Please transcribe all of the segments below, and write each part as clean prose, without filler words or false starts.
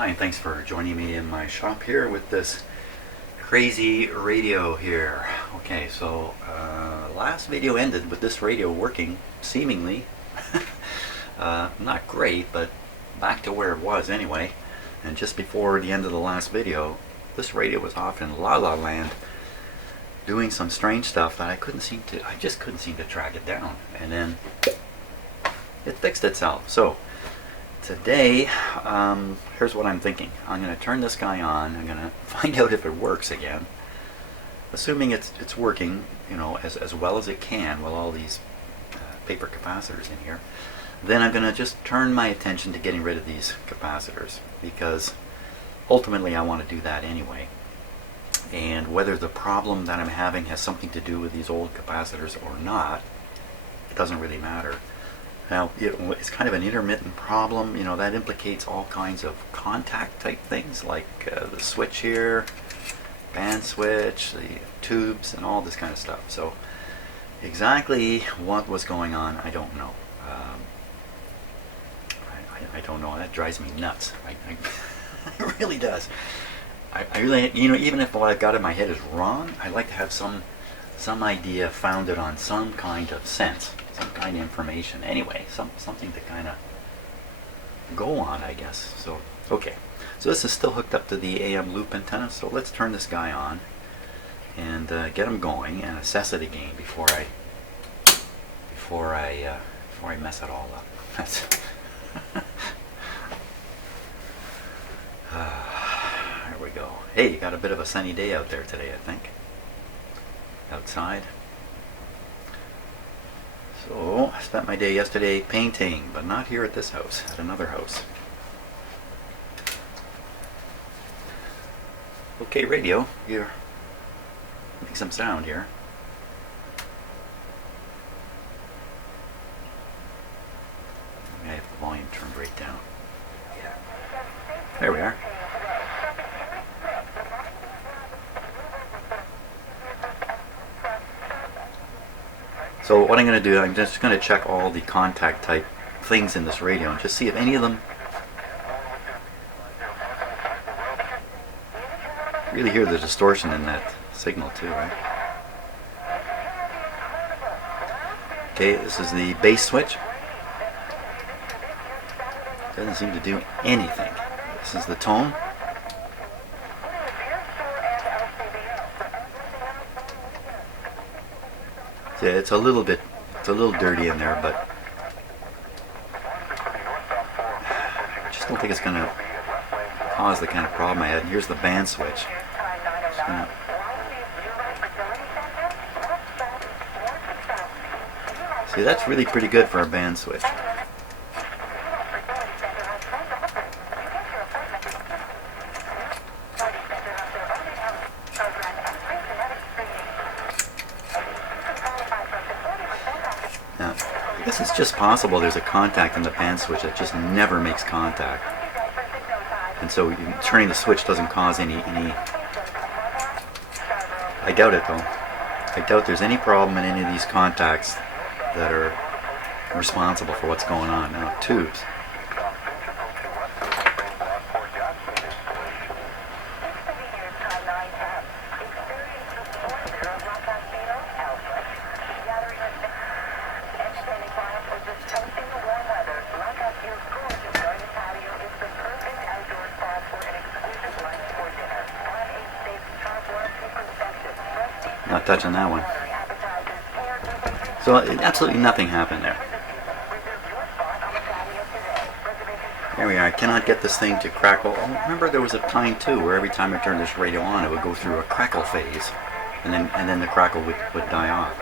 Hi, and thanks for joining me in my shop here with this crazy radio here. Okay, so last video ended with this radio working, seemingly. Not great, but back to where it was anyway. And just before the end of the last video, this radio was off in La La Land doing some strange stuff that I just couldn't seem to track it down. And then it fixed itself. So today, here's what I'm thinking. I'm going to turn this guy on. I'm going to find out if it works again. Assuming it's working, you know, as well as it can with all these paper capacitors in here. Then I'm going to just turn my attention to getting rid of these capacitors, because ultimately I want to do that anyway. And whether the problem that I'm having has something to do with these old capacitors or not, it doesn't really matter. Now, it's kind of an intermittent problem, you know, that implicates all kinds of contact type things, like the switch here, band switch, the tubes, and all this kind of stuff. So exactly what was going on, I don't know. I don't know. That drives me nuts. It really does. I really, you know, even if what I've got in my head is wrong, I like to have some idea founded on some kind of sense, some kind of information. Anyway, something to kind of go on, I guess. So, okay. So this is still hooked up to the AM loop antenna. So let's turn this guy on and get him going and assess it again before I mess it all up. There we go. Hey, you got a bit of a sunny day out there today, I think. Outside. So, I spent my day yesterday painting, but not here at this house, at another house. Okay, radio, here. Make some sound here. I have the volume turned right down. Yeah. There we are. So what I'm going to do, I'm just going to check all the contact type things in this radio and just see if any of them really hear the distortion in that signal too, right? Okay, this is the base switch. Doesn't seem to do anything. This is the tone. Yeah, it's a little dirty in there, but I just don't think it's going to cause the kind of problem I had. And here's the band switch. See, that's really pretty good for a band switch. Now, I guess it's just possible there's a contact in the band switch that just never makes contact. And so turning the switch doesn't cause any... I doubt it, though. I doubt there's any problem in any of these contacts that are responsible for what's going on. Now, tubes. Not touching that one. So absolutely nothing happened there. There we are. I cannot get this thing to crackle. Oh, remember there was a time too where every time I turned this radio on it would go through a crackle phase, and then the crackle would die off.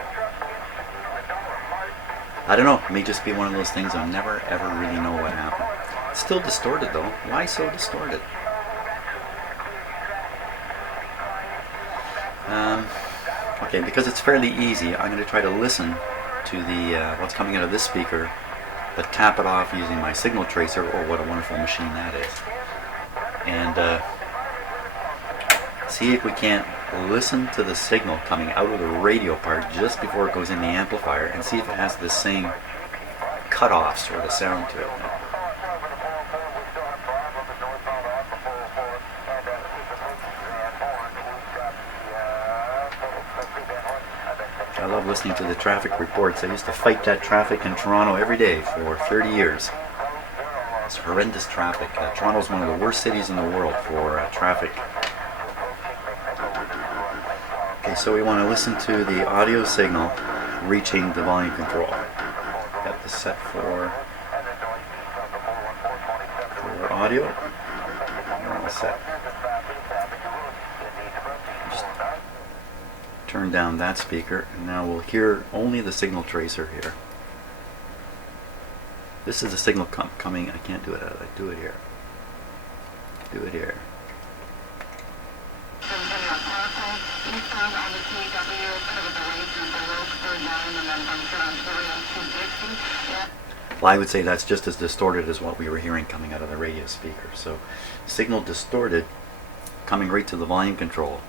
I don't know. It may just be one of those things I'll never ever really know what happened. It's still distorted though. Why so distorted? Okay, because it's fairly easy, I'm going to try to listen to the what's coming out of this speaker, but tap it off using my signal tracer. Oh, what a wonderful machine that is. And see if we can't listen to the signal coming out of the radio part just before it goes in the amplifier, and see if it has the same cutoff sort of sound to it. listening to the traffic reports. I used to fight that traffic in Toronto every day for 30 years. It's horrendous traffic. Toronto's one of the worst cities in the world for traffic. Okay, so we want to listen to the audio signal reaching the volume control. Got this set for audio. We're all set. Just turn down that speaker, and now we'll hear only the signal tracer here. This is the signal coming. I can't do it. I do it here. Do it here. Well, I would say that's just as distorted as what we were hearing coming out of the radio speaker. So, signal distorted, coming right to the volume control,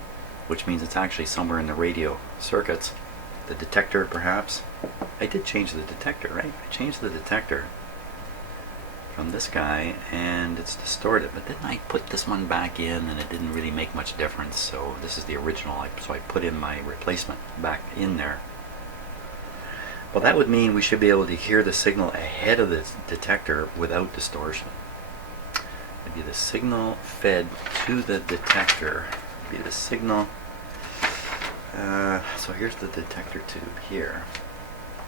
which means it's actually somewhere in the radio circuits. The detector, perhaps. I did change the detector, right? I changed the detector from this guy, and it's distorted. But then I put this one back in, and it didn't really make much difference. So this is the original. So I put in my replacement back in there. Well, that would mean we should be able to hear the signal ahead of the detector without distortion. It'd be the signal fed to the detector. It'd be the signal. So here's the detector tube here.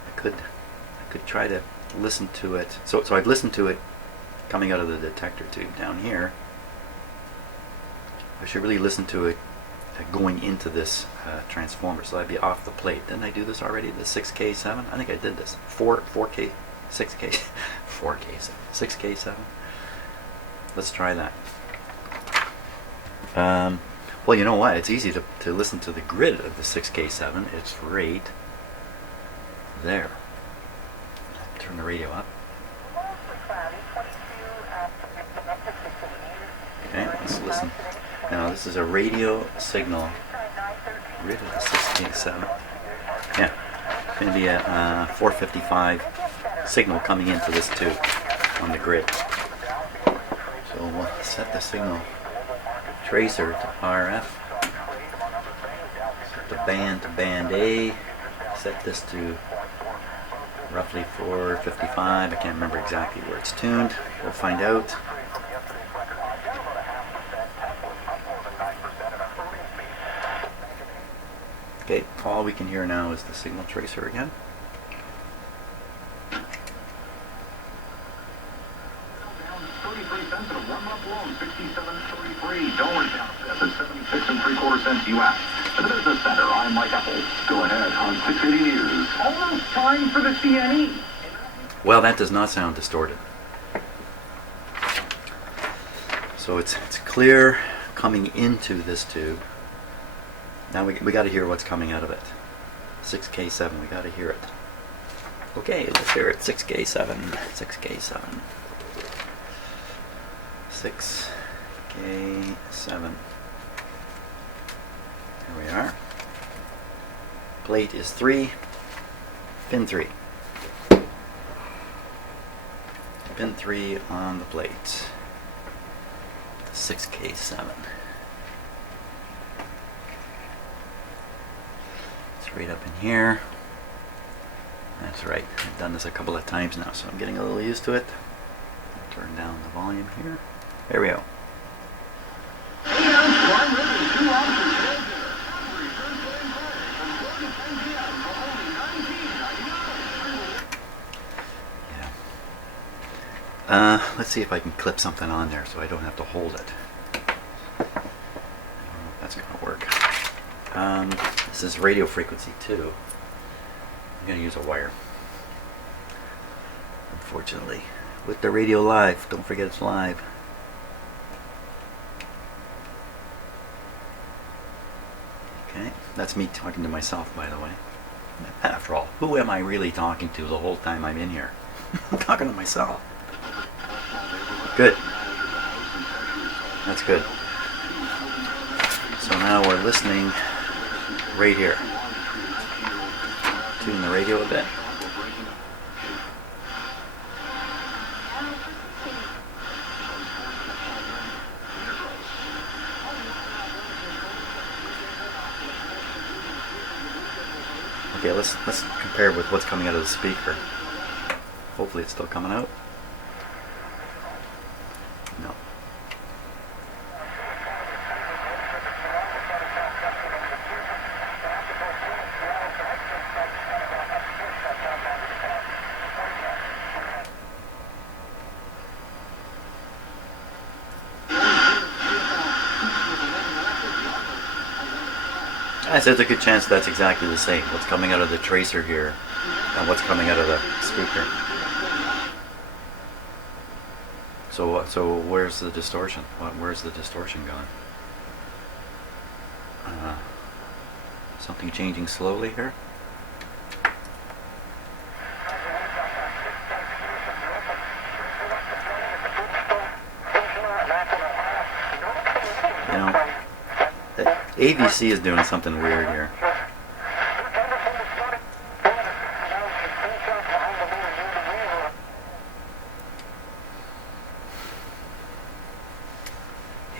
I could try to listen to it. So I'd listen to it coming out of the detector tube down here. I should really listen to it going into this transformer, so that'd be off the plate. Didn't I do this already? The 6K7? I think I did this. 4K, 6K, 4K7, 6K7. Let's try that. Well, you know what? It's easy to listen to the grid of the 6K7. It's right there. Turn the radio up. Okay, let's listen. Now this is a radio signal, grid of the 6K7. Yeah, it's going to be a 455 signal coming into this tube on the grid. So we'll set the signal tracer to RF, set the band to band A, set this to roughly 455. I can't remember exactly where it's tuned. We'll find out. Okay, all we can hear now is the signal tracer again. US. To the Business Center, I'm Mike Apple. Go ahead on 680 News. Almost time for the CNE. Well, that does not sound distorted. So it's clear coming into this tube. Now we got to hear what's coming out of it. 6K7, we got to hear it. Okay, let's hear it. 6K7, 6K7, 6K7. Here we are. Plate is 3, pin 3. Pin 3 on the plate. 6K7. It's right up in here. That's right. I've done this a couple of times now, so I'm getting a little used to it. Turn down the volume here. There we go. Let's see if I can clip something on there so I don't have to hold it. I don't know if that's going to work. This is radio frequency 2. I'm going to use a wire. Unfortunately. With the radio live. Don't forget it's live. Okay. That's me talking to myself, by the way. After all, who am I really talking to the whole time I'm in here? I'm talking to myself. Good. That's good. So now we're listening right here. Tune the radio a bit. Okay, let's compare with what's coming out of the speaker. Hopefully it's still coming out. No. I said there's a good chance that's exactly the same. What's coming out of the tracer here and what's coming out of the speaker. So where's the distortion? Where's the distortion going? Something changing slowly here? You know, AVC is doing something weird here.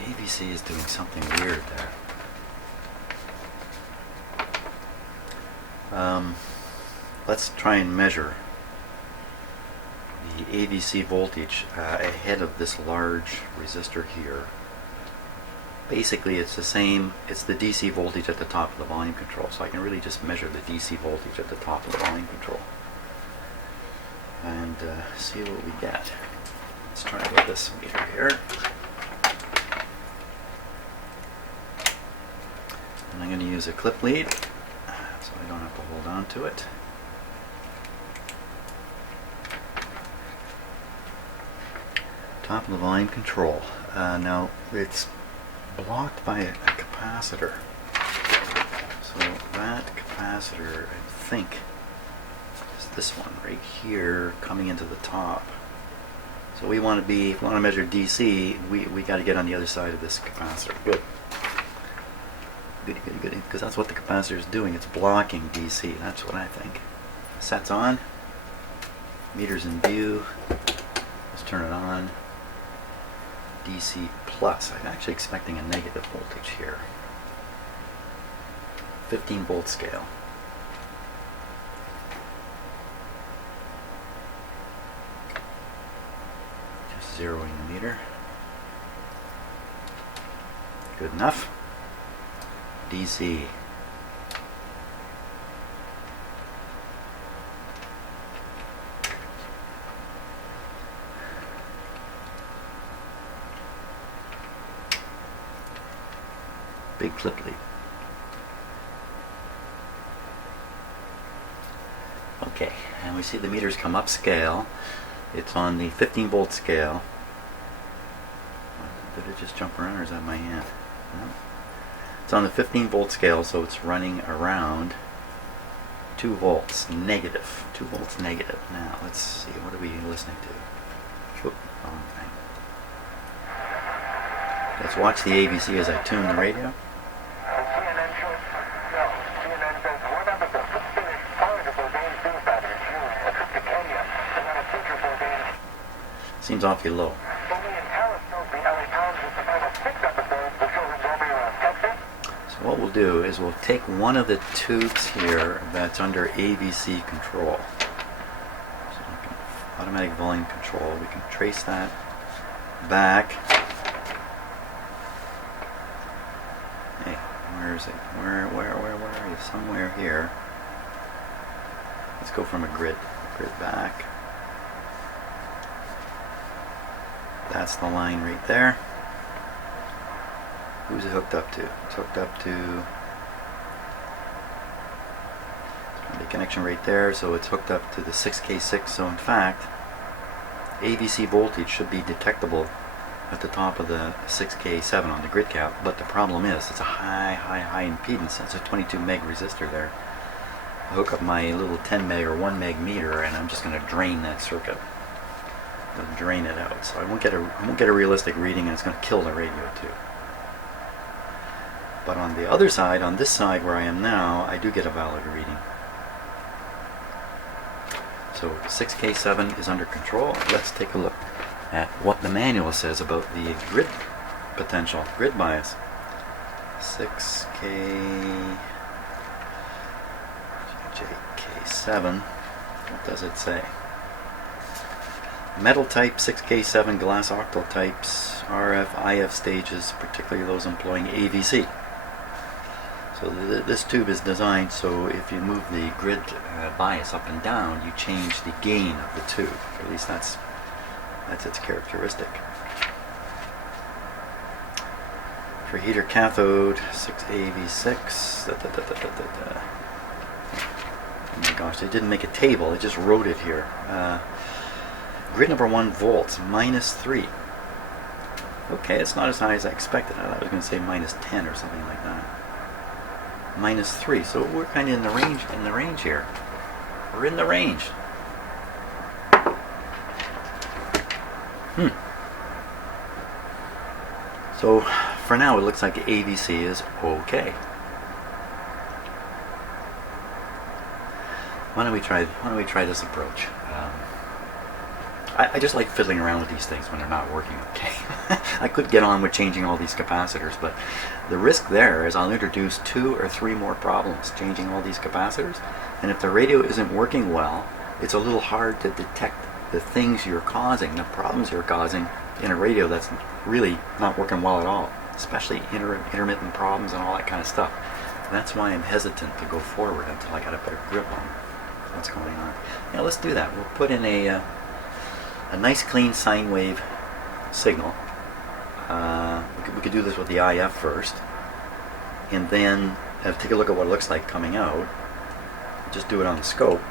AVC is doing something weird there. Let's try and measure the AVC voltage ahead of this large resistor here. Basically it's the same, it's the DC voltage at the top of the volume control, so I can really just measure the DC voltage at the top of the volume control and see what we get. Let's try with this meter here. And I'm going to use a clip lead so I don't have to hold on to it. Top of the volume control. Now it's blocked by a capacitor. So that capacitor, I think, is this one right here coming into the top. So we want to if we want to measure DC, we got to get on the other side of this capacitor. Good. Goody. Because that's what the capacitor is doing. It's blocking DC. That's what I think. Sets on. Meters in view. Let's turn it on. DC plus. I'm actually expecting a negative voltage here. 15 volt scale. Just zeroing the meter. Good enough. DC. Big clip lead. Okay, and we see the meters come up scale. It's on the 15 volt scale. Did it just jump around or is that my hand? No. It's on the 15 volt scale, so it's running around 2 volts negative. 2 volts negative. Now let's see, what are we listening to? Whoop, wrong thing. Let's watch the ABC as I tune the radio. Seems awfully low. So what we'll do is we'll take one of the tubes here that's under AVC control. So automatic volume control. We can trace that back. Hey, where is it? Where are you? Somewhere here. Let's go from a grid back. That's the line right there. Who's it hooked up to? It's hooked up to the connection right there, so it's hooked up to the 6K6. So in fact, AVC voltage should be detectable at the top of the 6K7 on the grid cap, but the problem is it's a high impedance. It's a 22 meg resistor there. I hook up my little 10 meg or 1 meg meter and I'm just going to drain that circuit. Drain it out, so I won't get a realistic reading, and it's going to kill the radio too. But on the other side, on this side where I am now, I do get a valid reading. So 6K7 is under control. Let's take a look at what the manual says about the grid potential, grid bias. 6K. JK7. What does it say? Metal type 6K7 glass octal types, RF, IF stages, particularly those employing AVC. So this tube is designed so if you move the grid bias up and down, you change the gain of the tube. At least that's its characteristic. For heater cathode, 6AV6. Oh my gosh, they didn't make a table, they just wrote it here. Grid number 1 volts, -3. Okay, it's not as high as I expected. I thought I was going to say -10 or something like that. -3, so we're kind of in the range here. We're in the range. So for now, it looks like AVC is okay. Why don't we try this approach? I just like fiddling around with these things when they're not working okay. I could get on with changing all these capacitors, but the risk there is I'll introduce 2 or 3 more problems changing all these capacitors, and if the radio isn't working well, it's a little hard to detect the things you're causing, the problems you're causing in a radio that's really not working well at all, especially intermittent problems and all that kind of stuff. That's why I'm hesitant to go forward until I got a better grip on what's going on. Yeah, let's do that. We'll put in a nice clean sine wave signal. We could do this with the IF first, and then take a look at what it looks like coming out. Just do it on the scope,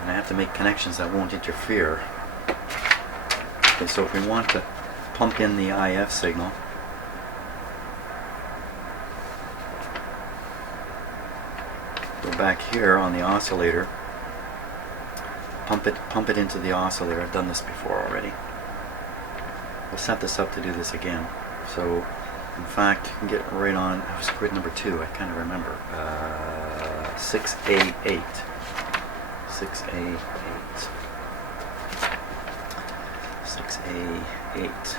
and I have to make connections that won't interfere. Okay, so if we want to pump in the IF signal, go back here on the oscillator. Pump it into the oscillator. I've done this before already. We'll set this up to do this again. So, in fact, you can get right on. It was grid number 2. I kind of remember. 6A8. 6A8. 6A8.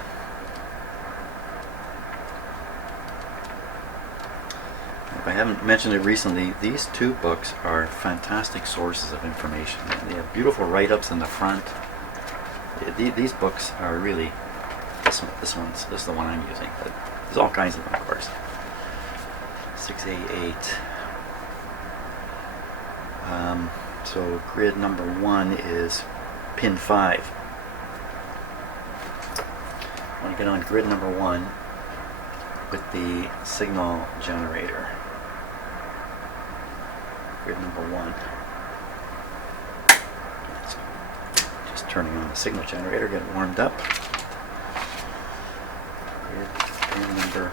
If I haven't mentioned it recently, these two books are fantastic sources of information. They have beautiful write-ups in the front. These books are really, this is the one I'm using, but there's all kinds of them, of course. 6A8. So grid number 1 is pin 5. I want to get on grid number 1 with the signal generator. Grid number 1. Just turning on the signal generator, get it warmed up. Grid number,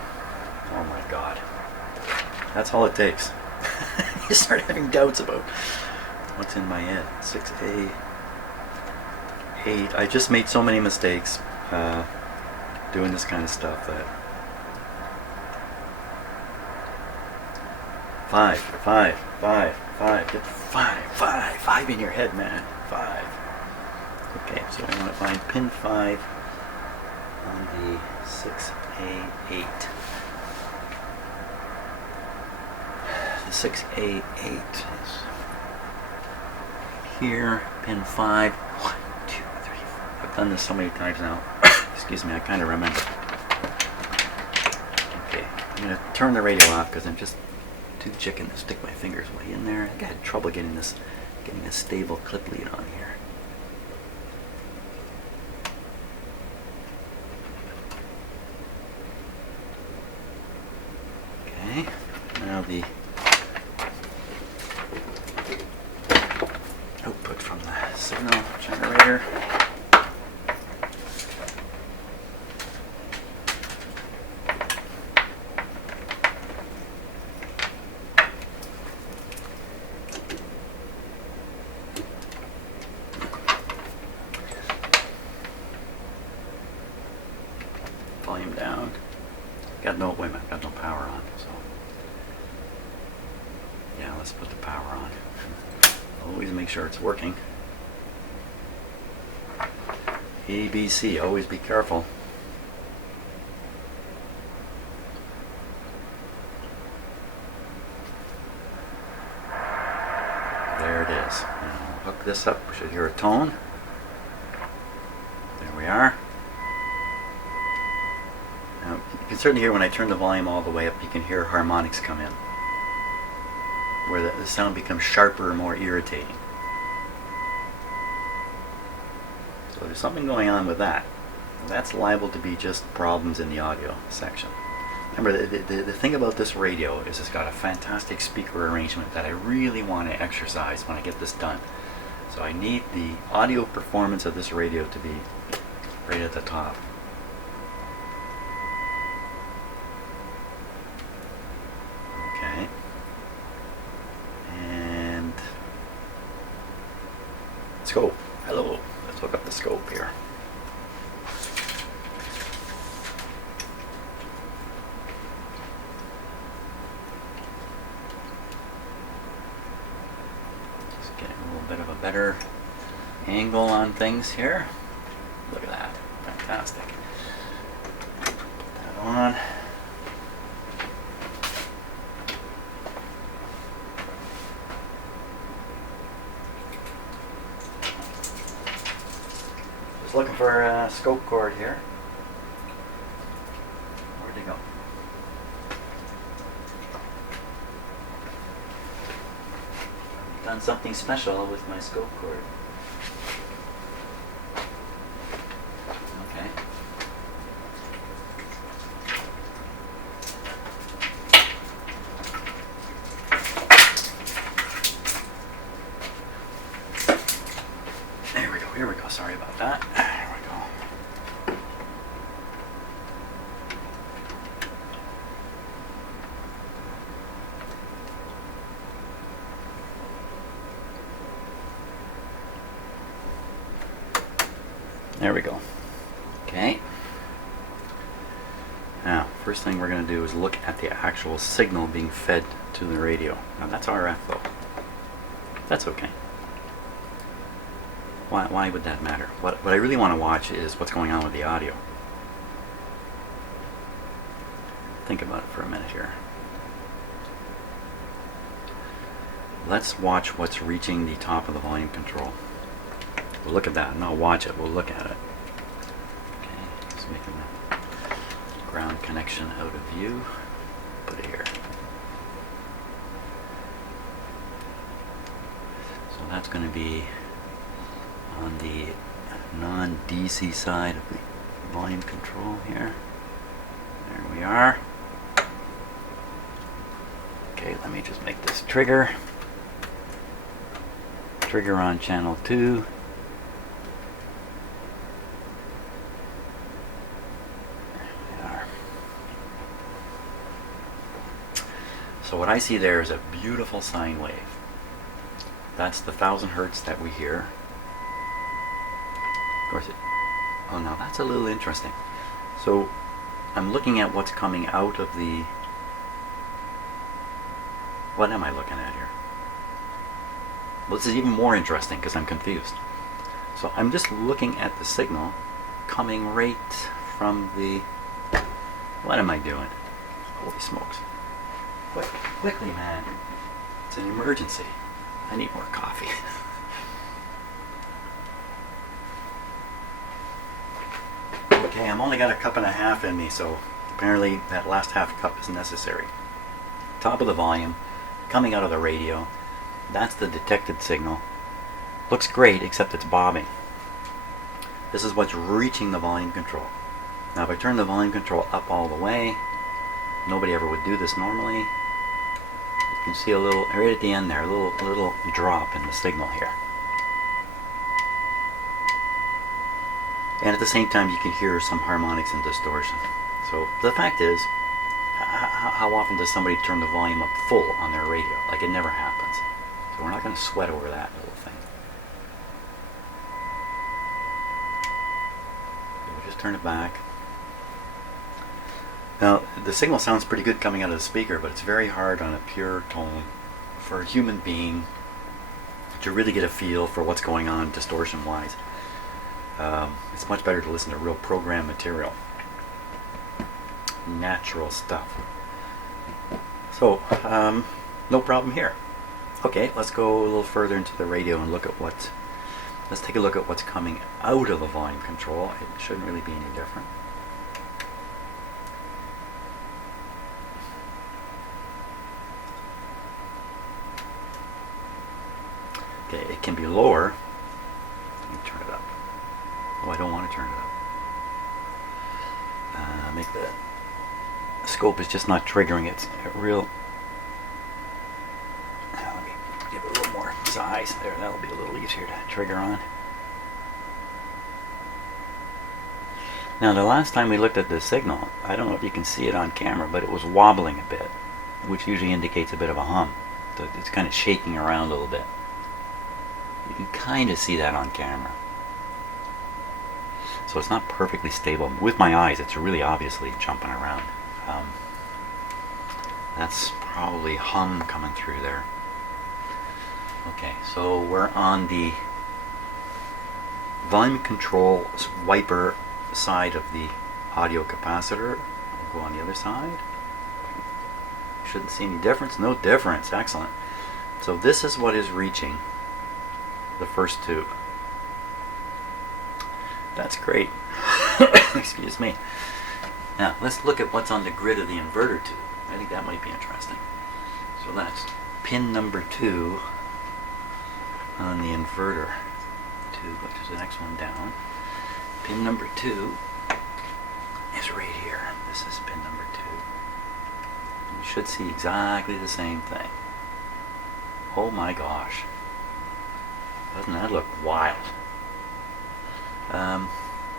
oh my god. That's all it takes. You start having doubts about what's in my head. 6A8. I just made so many mistakes doing this kind of stuff that 5. Get 5 in your head, man. 5. Okay, so I want to find pin 5 on the 6A8. The 6A8 is here. Pin 5. 1, 2, 3, 4. I've done this so many times now. Excuse me, I kind of remember. Okay, I'm going to turn the radio off because I'm just too chicken to stick my fingers way in there. I think I had trouble getting a stable clip lead on here. Okay, now the output from the signal generator. Volume down. Got no power on, so yeah, let's put the power on. Always make sure it's working. ABC, always be careful. hook this up, we should hear a tone. There we are. Now, you can certainly hear when I turn the volume all the way up, you can hear harmonics come in, where the sound becomes sharper, more irritating. So there's something going on with that. That's liable to be just problems in the audio section. Remember, the thing about this radio is it's got a fantastic speaker arrangement that I really want to exercise when I get this done. So I need the audio performance of this radio to be right at the top. Okay. And scope. Hello. Let's hook up the scope here. Bit of a better angle on things here. Look at that. Fantastic. Put that on. Just looking for a scope cord here. Where'd it go? Done something special with my scope cord. Okay. Here we go. Sorry about that. There we go. There we go. Okay. Now, first thing we're going to do is look at the actual signal being fed to the radio. Now that's RF though. That's okay. Why would that matter? What I really want to watch is what's going on with the audio. Think about it for a minute here. Let's watch what's reaching the top of the volume control. We'll look at that. Not watch it, we'll look at it. Okay, just making the ground connection out of view. Put it here. So that's going to be on the non-DC side of the volume control here. There we are. Okay, let me just make this trigger. Trigger on channel 2. There we are. So what I see there is a beautiful sine wave. That's the 1000 hertz that we hear. Of course oh, now that's a little interesting. So I'm looking at what's coming out of the... What am I looking at here? Well, this is even more interesting because I'm confused. So I'm just looking at the signal coming right from the... What am I doing? Holy smokes. Quickly, man. It's an emergency. I need more coffee. Okay, I'm only got a cup and a half in me, so apparently that last half cup is necessary. Top of the volume, coming out of the radio. That's the detected signal. Looks great, except it's bobbing. This is what's reaching the volume control. Now if I turn the volume control up all the way, nobody ever would do this normally. You can see a little, right at the end there, a little drop in the signal here. And at the same time you can hear some harmonics and distortion. So the fact is, how often does somebody turn the volume up full on their radio? Like, it never happens. So we're not going to sweat over that little thing. So we'll just turn it back. Now, the signal sounds pretty good coming out of the speaker, but it's very hard on a pure tone for a human being to really get a feel for what's going on distortion-wise. It's much better to listen to real program material. Natural stuff. So, no problem here. Okay, let's go a little further into the radio and look at what. Let's take a look at what's coming out of the volume control. It shouldn't really be any different. Okay, it can be lower. Let me turn it up. Oh, I don't want to turn it up. Make the scope is just not triggering. It's a real. Let me give it a little more size there. That'll be a little easier to trigger on. Now, the last time we looked at the signal, I don't know if you can see it on camera, but it was wobbling a bit, which usually indicates a bit of a hum. So it's kind of shaking around a little bit. You can kind of see that on camera. So it's not perfectly stable. With my eyes, it's really obviously jumping around. That's probably hum coming through there. Okay, so we're on the volume control wiper side of the audio capacitor. I'll go on the other side. Shouldn't see any difference. No difference. Excellent. So this is what is reaching the first tube. That's great. Excuse me. Now let's look at what's on the grid of the inverter tube. I think that might be interesting. So that's pin number 2 on the inverter tube, which is the next one down. Pin number 2 is right here. This is pin number 2. You should see exactly the same thing. Oh my gosh. Doesn't that look wild?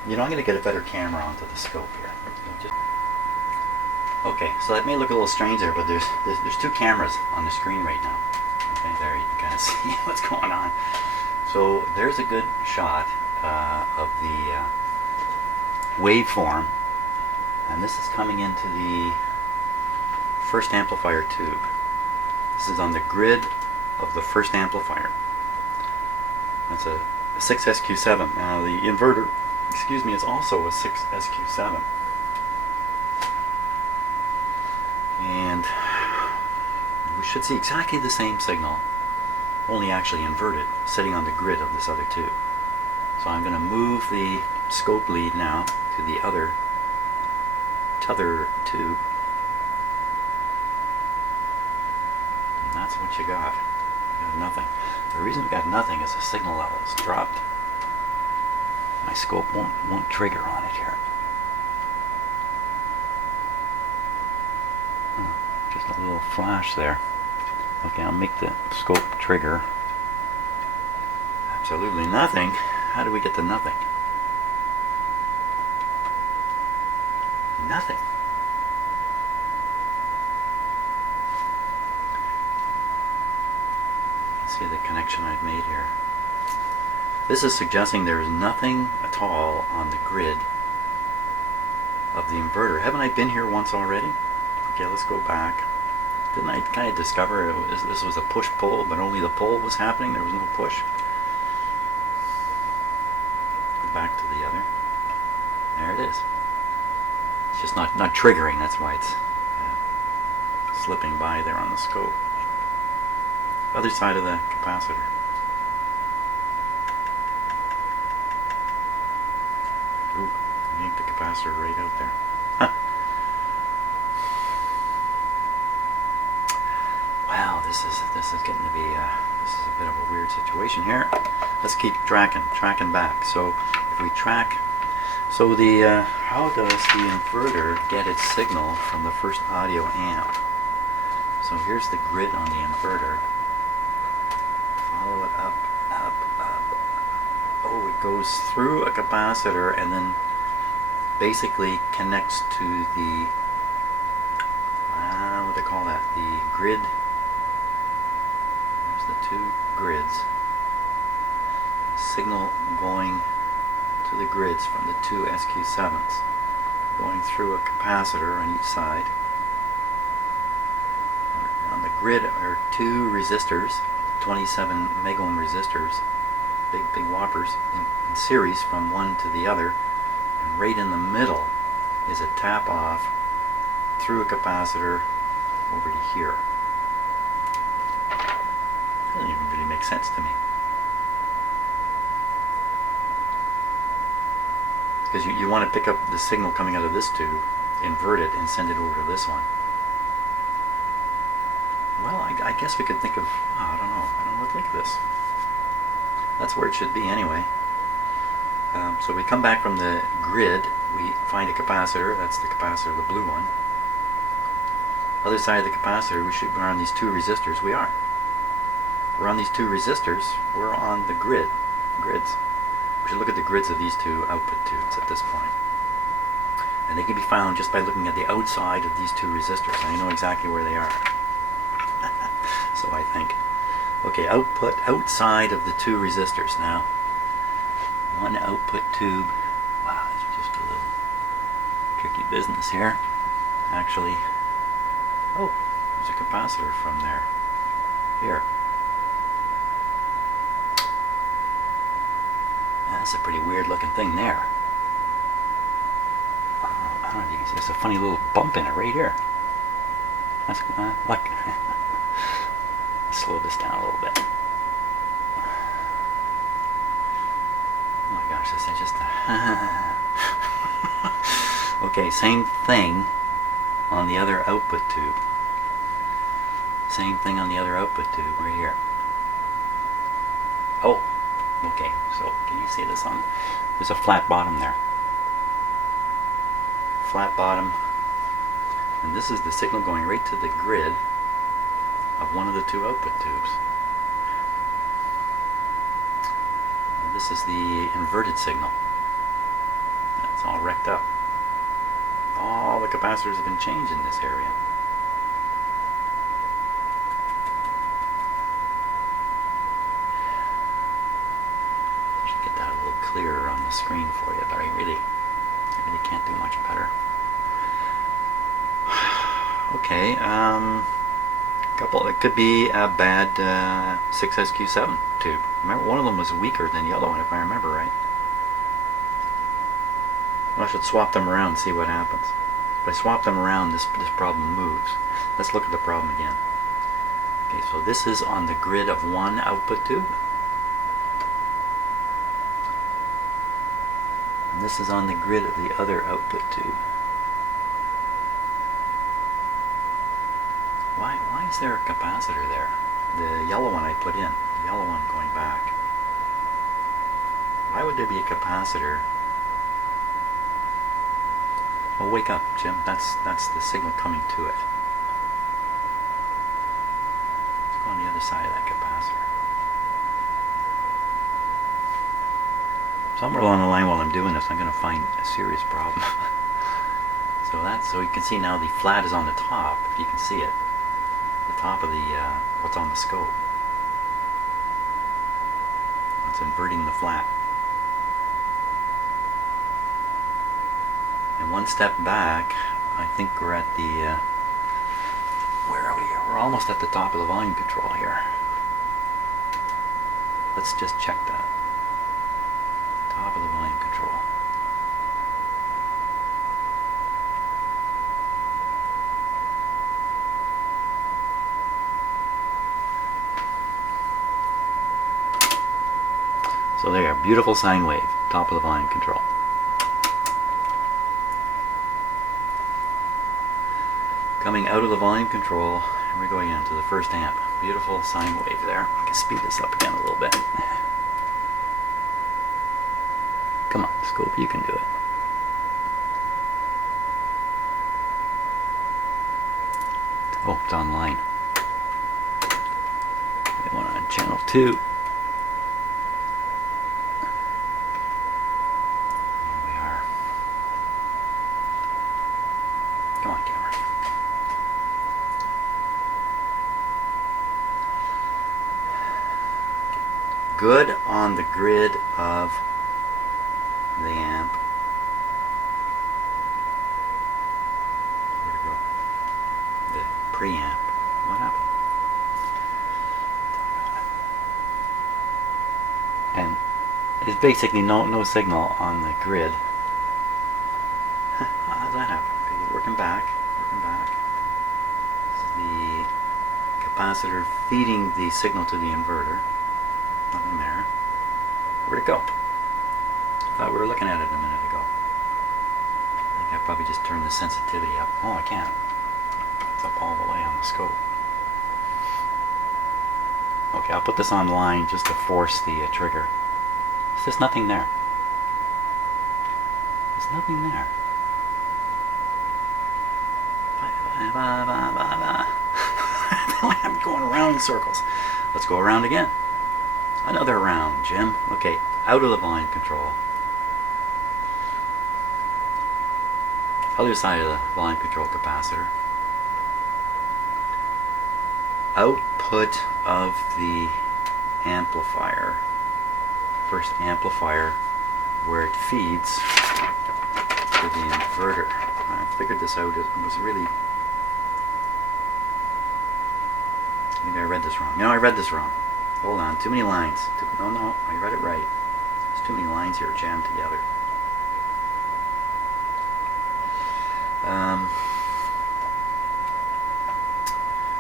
You know, I'm going to get a better camera onto the scope here. Okay, so that may look a little strange there, but there's 2 cameras on the screen right now. Okay, there you can kind of see what's going on. So there's a good shot of the waveform, and this is coming into the first amplifier tube. This is on the grid of the first amplifier. That's a 6SQ7. Now the inverter, excuse me, is also a 6SQ7. And we should see exactly the same signal, only actually inverted, sitting on the grid of this other tube. So I'm going to move the scope lead now to the other t'other tube. And that's what you got. You got nothing. The reason we got nothing is the signal level is dropped. My scope won't trigger on it here. Just a little flash there. Okay, I'll make the scope trigger. Absolutely nothing. How do we get to nothing? Nothing. Let's see the connection I've made here. This is suggesting there is nothing at all on the grid of the inverter. Haven't I been here once already? Okay, let's go back. Didn't I kind of discover this was a push-pull, but only the pull was happening? There was no push. Go back to the other. There it is. It's just not triggering. That's why it's slipping by there on the scope. Other side of the capacitor. Ooh, yanked the capacitor right out there. Wow, this is getting to be this is a bit of a weird situation here. Let's keep tracking back. So if we track, so the how does the inverter get its signal from the first audio amp? So here's the grid on the inverter. Follow it up. Oh, it goes through a capacitor and then basically connects to the what do they call that? The grid. There's the 2 grids. Signal going to the grids from the 2 SQ7s, going through a capacitor on each side. On the grid are 2 resistors, 27 megohm resistors, big whoppers in series from one to the other, and right in the middle is a tap off through a capacitor over to here. Doesn't even really make sense to me. Because you want to pick up the signal coming out of this tube, invert it, and send it over to this one. Well, I guess we could think of, I don't know what to think of this. That's where it should be anyway. So we come back from the grid, we find a capacitor, that's the capacitor, the blue one. Other side of the capacitor, we should be on these two resistors. We are. We're on these two resistors, we're on the grids. We should look at the grids of these two output tubes at this point. And they can be found just by looking at the outside of these two resistors, and you know exactly where they are. So I think. Okay, output outside of the two resistors now. One output tube. Wow, this is just a little tricky business here. Actually, oh, there's a capacitor from there. Here. That's a pretty weird looking thing there. I don't know if you can see, there's a funny little bump in it right here. That's, look. Slow this down a little bit. Oh my gosh, this is just okay, same thing on the other output tube. Same thing on the other output tube right here. Oh, okay, so can you see this on? There's a flat bottom there. Flat bottom. And this is the signal going right to the grid of one of the two output tubes. And this is the inverted signal. It's all wrecked up. All the capacitors have been changed in this area. I should get that a little clearer on the screen for you, but I really can't do much better. Okay, couple. It could be a bad 6SQ7 tube. Remember, one of them was weaker than the other one, if I remember right. I should swap them around and see what happens. If I swap them around, this problem moves. Let's look at the problem again. Okay, so this is on the grid of one output tube. And this is on the grid of the other output tube. Why is there a capacitor there? The yellow one I put in, the yellow one going back. Why would there be a capacitor? Oh, wake up, Jim. That's the signal coming to it. Let's go on the other side of that capacitor. Somewhere along the line while I'm doing this, I'm going to find a serious problem. So you can see now the flat is on the top, if you can see it. The top of the what's on the scope. It's inverting the flat. And one step back, I think we're at the where are we here? We're almost at the top of the volume control here. Let's just check that. Top of the volume control. So there you are, beautiful sine wave, top of the volume control. Coming out of the volume control, here we go again to the first amp. Beautiful sine wave there. I can speed this up again a little bit. Come on, scope, you can do it. Oh, it's online. We want on channel 2. Come on, camera. Good on the grid of the amp. Where'd it go? The preamp. What happened? And it's basically no signal on the grid. How does that happen? Okay, working back. This is the capacitor feeding the signal to the inverter. Nothing there. Where'd it go? I thought we were looking at it a minute ago. I think I probably just turned the sensitivity up. Oh, I can't. It's up all the way on the scope. Okay, I'll put this on line just to force the trigger. There's nothing there. There's nothing there. I'm going around in circles. Let's go around again. Another round, Jim. Okay, out of the volume control. Other side of the volume control capacitor. Output of the amplifier. First amplifier where it feeds to the inverter. I figured this out. It was really... Maybe I read this wrong. No, I read this wrong. Hold on. Too many lines. No, I read it right. There's too many lines here jammed together.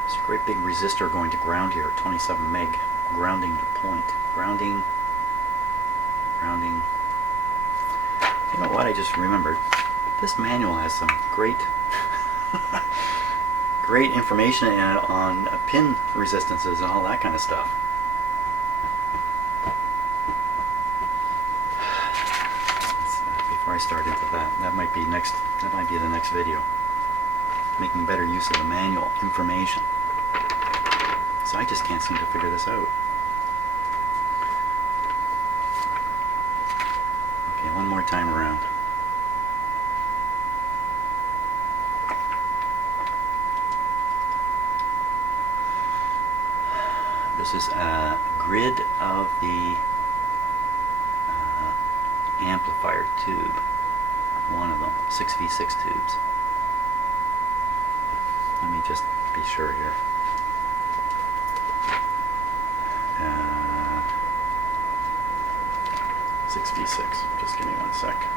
There's a great big resistor going to ground here, 27 meg. Grounding to point. Grounding. You know what? I just remembered. This manual has some great great information in it on pin resistances and all that kind of stuff. Before I start into that might be the next video. Making better use of the manual information. So I just can't seem to figure this out. Okay, one more time around. This is a grid of the amplifier tube. One of them, 6v6 tubes. Let me just be sure here. 6v6. Just give me one sec.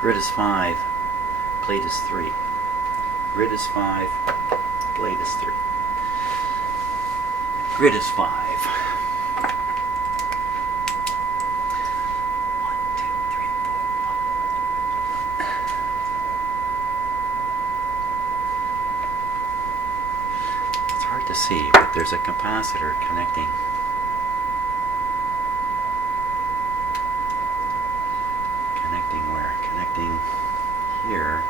Grid is 5, plate is 3. Grid is 5, plate is 3. Grid is 5. 1, 2, 3, 4, 5. It's hard to see, but there's a capacitor connecting. Connecting where? Connecting here.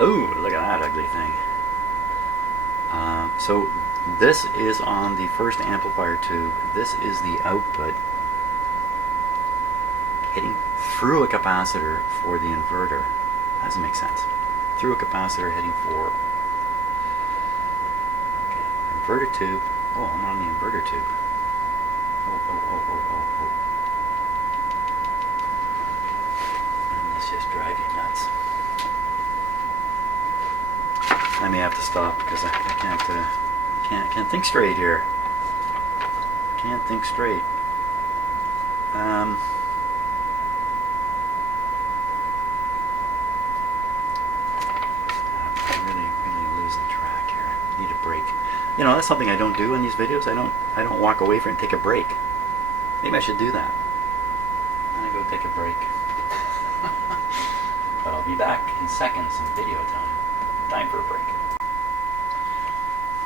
Oh, look at that ugly thing. So this is on the first amplifier tube. This is the output hitting through a capacitor for the inverter. That doesn't make sense. Through a capacitor heading for... Okay, inverter tube. Oh, I'm on the inverter tube. Oh. This just drive you nuts. I may have to stop because I can't think straight here. Can't think straight. I'm really losing track here. Need a break. You know, that's something I don't do in these videos. I don't walk away from it and take a break. Maybe I should do that. I'm gonna go take a break. But I'll be back in seconds in video time. Time for a break.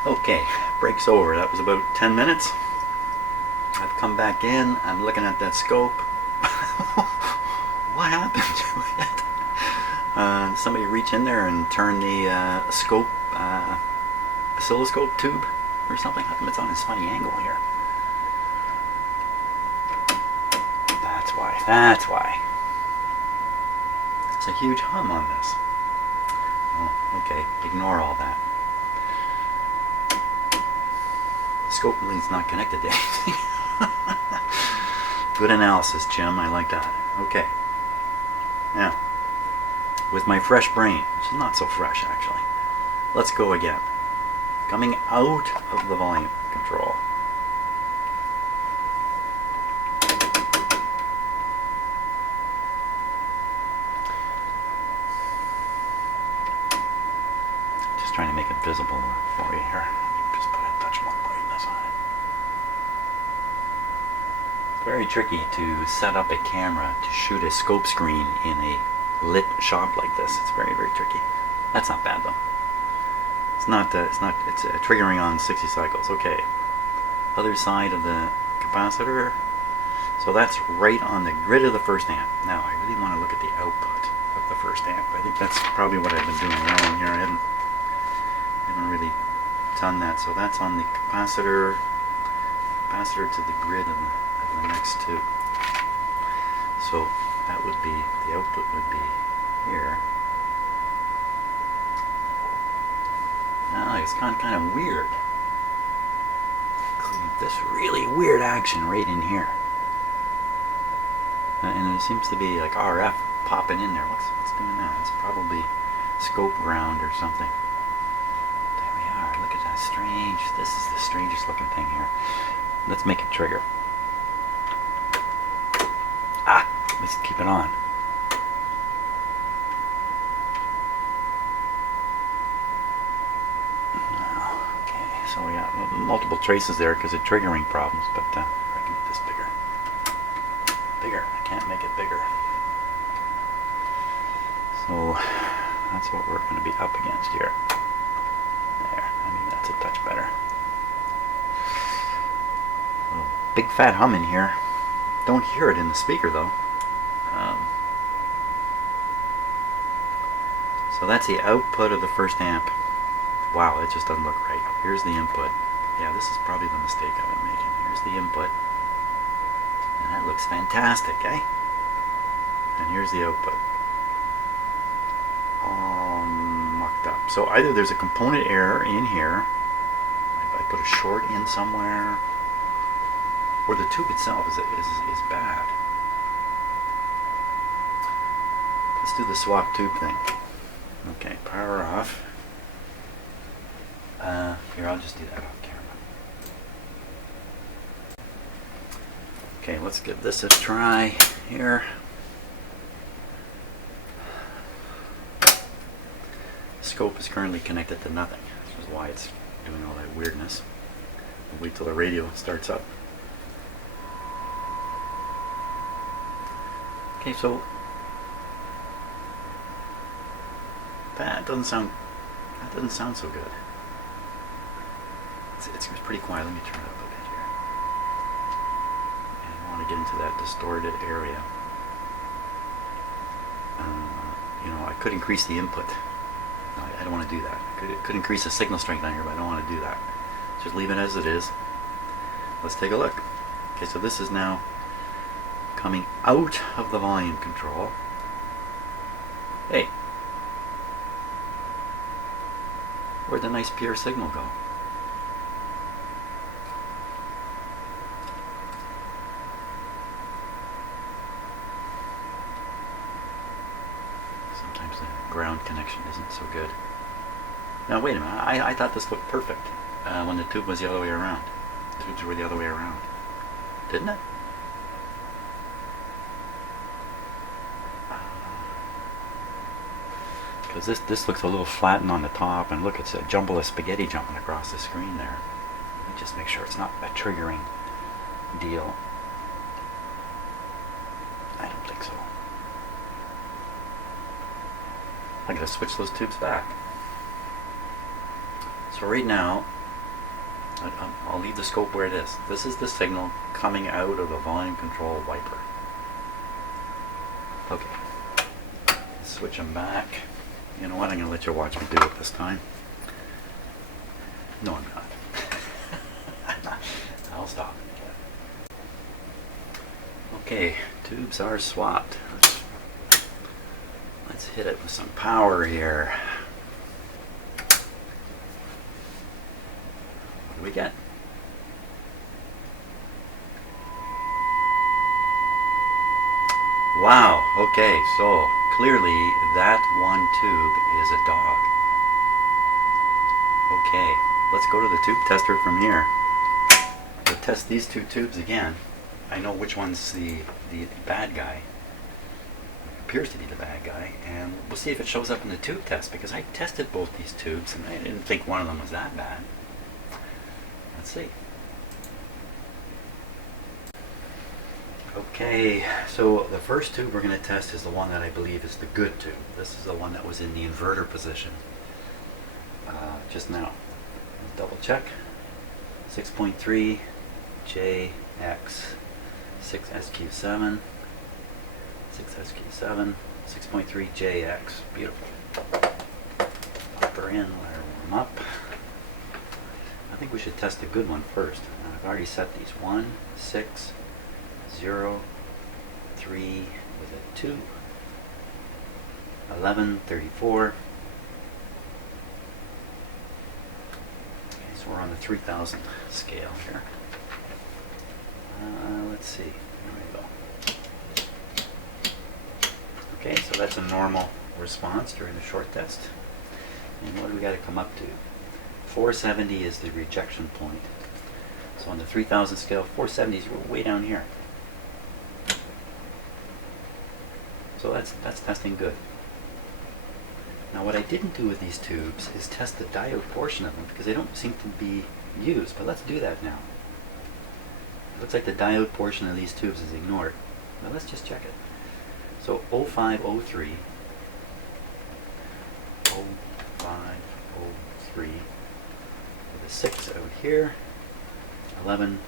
Okay, break's over. That was about 10 minutes. I've come back in. I'm looking at that scope. What happened to it? Somebody reach in there and turn the scope, oscilloscope tube or something. How come it's on this funny angle here? That's why. That's why. There's a huge hum on this. Oh, okay. Ignore all that. The scope lead's not connected to anything. Good analysis, Jim. I like that. Okay. Now, with my fresh brain, which is not so fresh actually, let's go again. Coming out of the volume. control. Just trying to make it visible for you here. Just put a touch more brightness on it. It's very tricky to set up a camera to shoot a scope screen in a lit shop like this. It's very, very tricky. That's not bad though. It's triggering on 60 cycles. Okay. Other side of the capacitor. So that's right on the grid of the first amp. Now I really want to look at the output of the first amp. I think that's probably what I've been doing wrong here. I haven't really done that. So that's on the capacitor to the grid of the next two. So that would be, the output would be here. Now it's gone kind of weird. This really weird action right in here. And there seems to be like RF popping in there. What's doing that? It's probably scope ground or something. There we are. Look at that strange. This is the strangest looking thing here. Let's make it trigger. Let's keep it on. Okay, so we got multiple traces there because of triggering problems, but I can make this bigger. Bigger. I can't make it bigger. So that's what we're going to be up against here. There. I mean, that's a touch better. Big fat hum in here. Don't hear it in the speaker though. So that's the output of the first amp. Wow, it just doesn't look right. Here's the input. Yeah, this is probably the mistake I've been making. Here's the input. And that looks fantastic, eh? And here's the output. All mucked up. So either there's a component error in here, I put a short in somewhere, or the tube itself is bad. Let's do the swap tube thing. Okay, power off. Here, I'll just do that off camera. Okay, let's give this a try here. Scope is currently connected to nothing. This is why it's doing all that weirdness. I'll wait till the radio starts up. Okay, so that doesn't sound so good. It's pretty quiet. Let me turn it up a bit here. And I want to get into that distorted area. You know, I could increase the input. No, I don't want to do that. I could increase the signal strength on here, but I don't want to do that. Just leave it as it is. Let's take a look. Okay, so this is now coming out of the volume control. Hey, where'd the nice pure signal go? Sometimes the ground connection isn't so good. Now wait a minute, I thought this looked perfect when the tube was the other way around. The tubes were the other way around. Didn't it? Because this looks a little flattened on the top, and look, it's a jumble of spaghetti jumping across the screen there. Let me just make sure it's not a triggering deal. I don't think so. I gotta switch those tubes back. So right now, I'll leave the scope where it is. This is the signal coming out of the volume control wiper. Okay, switch them back. You know what, I'm going to let you watch me do it this time. No, I'm not. I'll stop. Okay, tubes are swapped. Let's hit it with some power here. What do we get? Wow, okay, so clearly that one tube is a dog. Okay, let's go to the tube tester from here. test these two tubes again. I know which one's the bad guy. Appears to be the bad guy, and we'll see if it shows up in the tube test, because I tested both these tubes and I didn't think one of them was that bad. Let's see. Okay, so the first tube we're going to test is the one that I believe is the good tube. This is the one that was in the inverter position just now. Let's double check. 6.3 JX 6SQ7 6SQ7 6.3 JX. Beautiful. Pop her in, let her warm up. I think we should test a good one first. Now, I've already set these 1, 6, 0, 3 with a 2, 11, 34. Okay, so we're on the 3000 scale here. Let's see. There we go. Okay, so that's a normal response during the short test. And what do we got to come up to? 470 is the rejection point. So on the 3000 scale, 470 is way down here. So that's testing good. Now what I didn't do with these tubes is test the diode portion of them, because they don't seem to be used, but let's do that now. It looks like the diode portion of these tubes is ignored. Now let's just check it. So 0503, 0503, with a 6 out here, 11,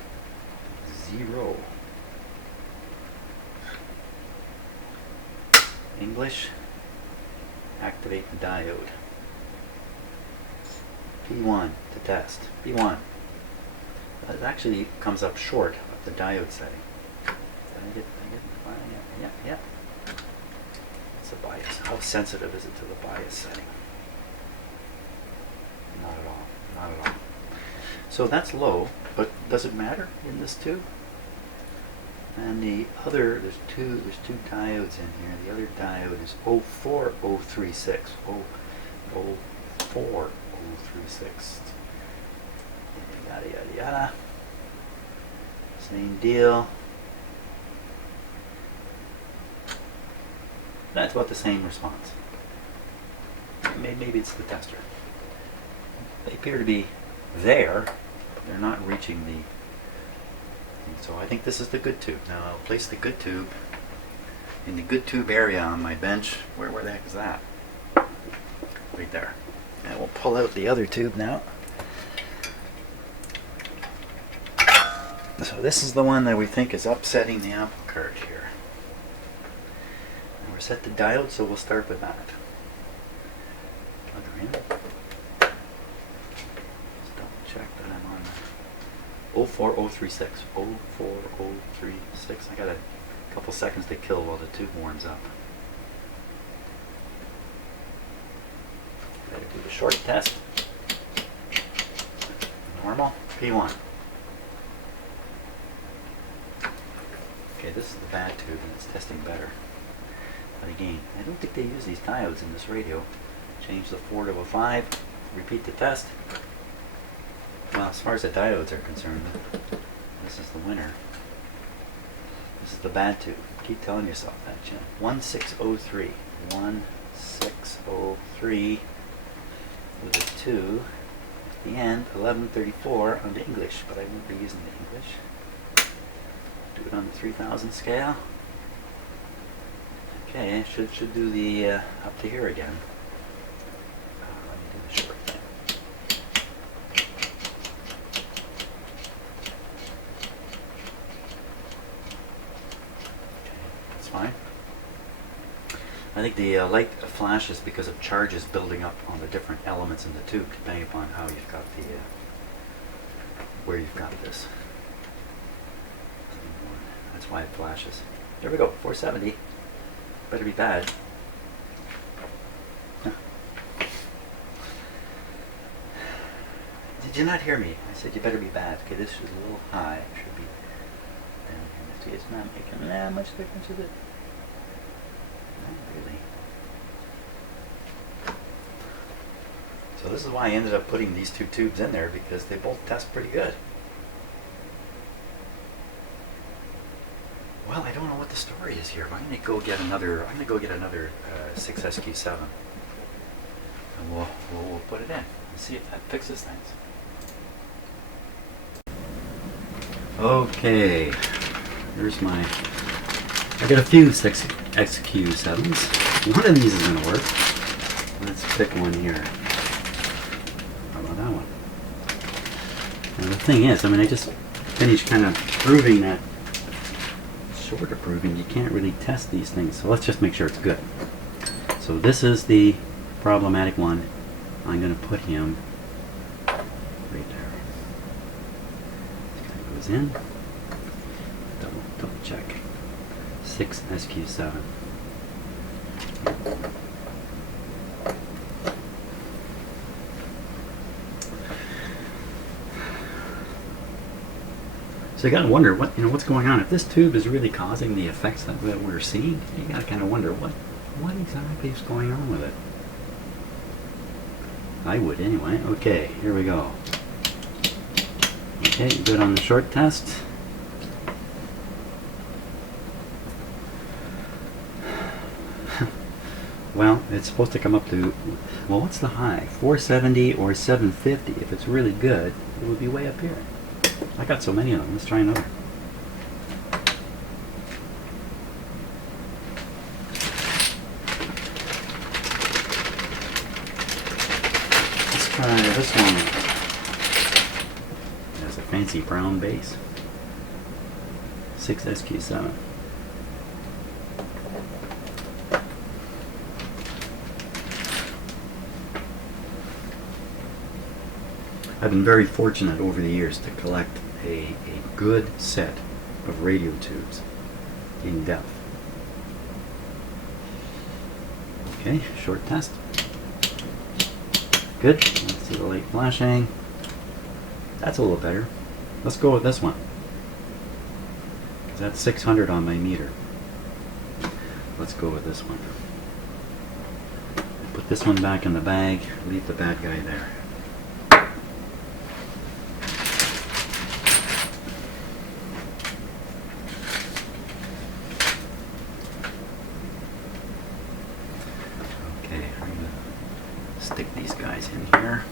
0. English, activate the diode. P1 to test. P1. It actually comes up short of the diode setting. Yeah. It's the bias. How sensitive is it to the bias setting? Not at all. Not at all. So that's low, but does it matter in this tube? And the other, there's two diodes in here. The other diode is 04036. 04036. Yada yada yada. Same deal. That's about the same response. Maybe it's the tester. They appear to be there. They're not reaching the. So I think this is the good tube. Now I'll place the good tube in the good tube area on my bench. Where the heck is that? Right there. And we'll pull out the other tube now. So this is the one that we think is upsetting the apple cart here. And we're set to diode, so we'll start with that. Plug her in. Let's double check that I'm on 04036. 04036. I got a couple seconds to kill while the tube warms up. Better do the short test. Normal. P1. Okay, this is the bad tube and it's testing better. But again, I don't think they use these diodes in this radio. Change the 4 to a 5. Repeat the test. Well, as far as the diodes are concerned, this is the winner. This is the bad tube. Keep telling yourself that, Jim. 1603. 1603 with a 2. At the end, 1134 on the English, but I won't be using the English. Do it on the 3000 scale. Okay, should do the up to here again. Let me do the short thing. Okay, that's fine. I think the light flashes because of charges building up on the different elements in the tube, depending upon how you've got the where you've got this. That's why it flashes. There we go, 470. Better be bad. Huh. Did you not hear me? I said you better be bad. Okay, this is a little high. It should be down here. See, it's not making that much difference, is it? Not really. So this is why I ended up putting these two tubes in there, because they both test pretty good. Well, I don't know what the story is here. I'm gonna go get another. 6SQ7, and we'll put it in and see if that fixes things. Okay, here's my. I got a few 6XQ7s. One of these is gonna work. Let's pick one here. How about that one? And the thing is, I mean, I just finished kind of proving that. Sort of proving you can't really test these things, so let's just make sure it's good. So this is the problematic one. I'm going to put him right there. This guy goes in. Double check. 6SQ7. So you got to wonder what's going on. If this tube is really causing the effects that we're seeing, you got to kind of wonder what exactly is going on with it. I would anyway. Okay, here we go. Okay, good on the short test. Well, it's supposed to come up to, well, what's the high? 470 or 750. If it's really good, it would be way up here. I got so many of them. Let's try another. Let's try this one. It has a fancy brown base. 6SQ7. I've been very fortunate over the years to collect a good set of radio tubes in depth. Okay, short test. Good. Let's see the light flashing. That's a little better. Let's go with this one. That's 600 on my meter. Let's go with this one. Put this one back in the bag. Leave the bad guy there. Stick these guys in here.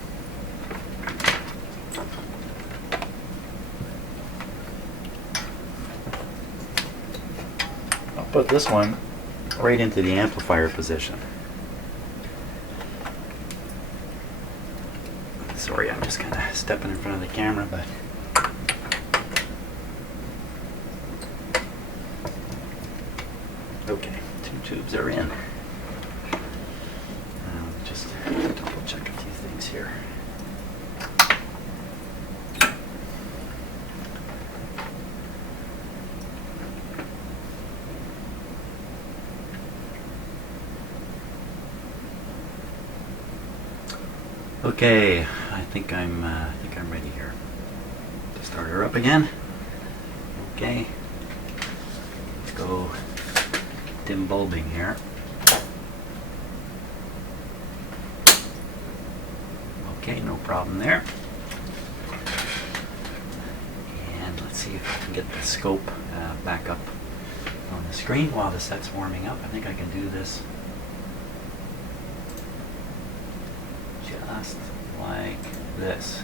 I'll put this one right into the amplifier position. Sorry, I'm just kind of stepping in front of the camera, but okay, 2 tubes are in. Just double check a few things here. Okay, I think I'm ready here to start her up again. Okay, let's go dim bulbing here. Okay, no problem there. And let's see if I can get the scope back up on the screen while the set's warming up. I think I can do this just like this.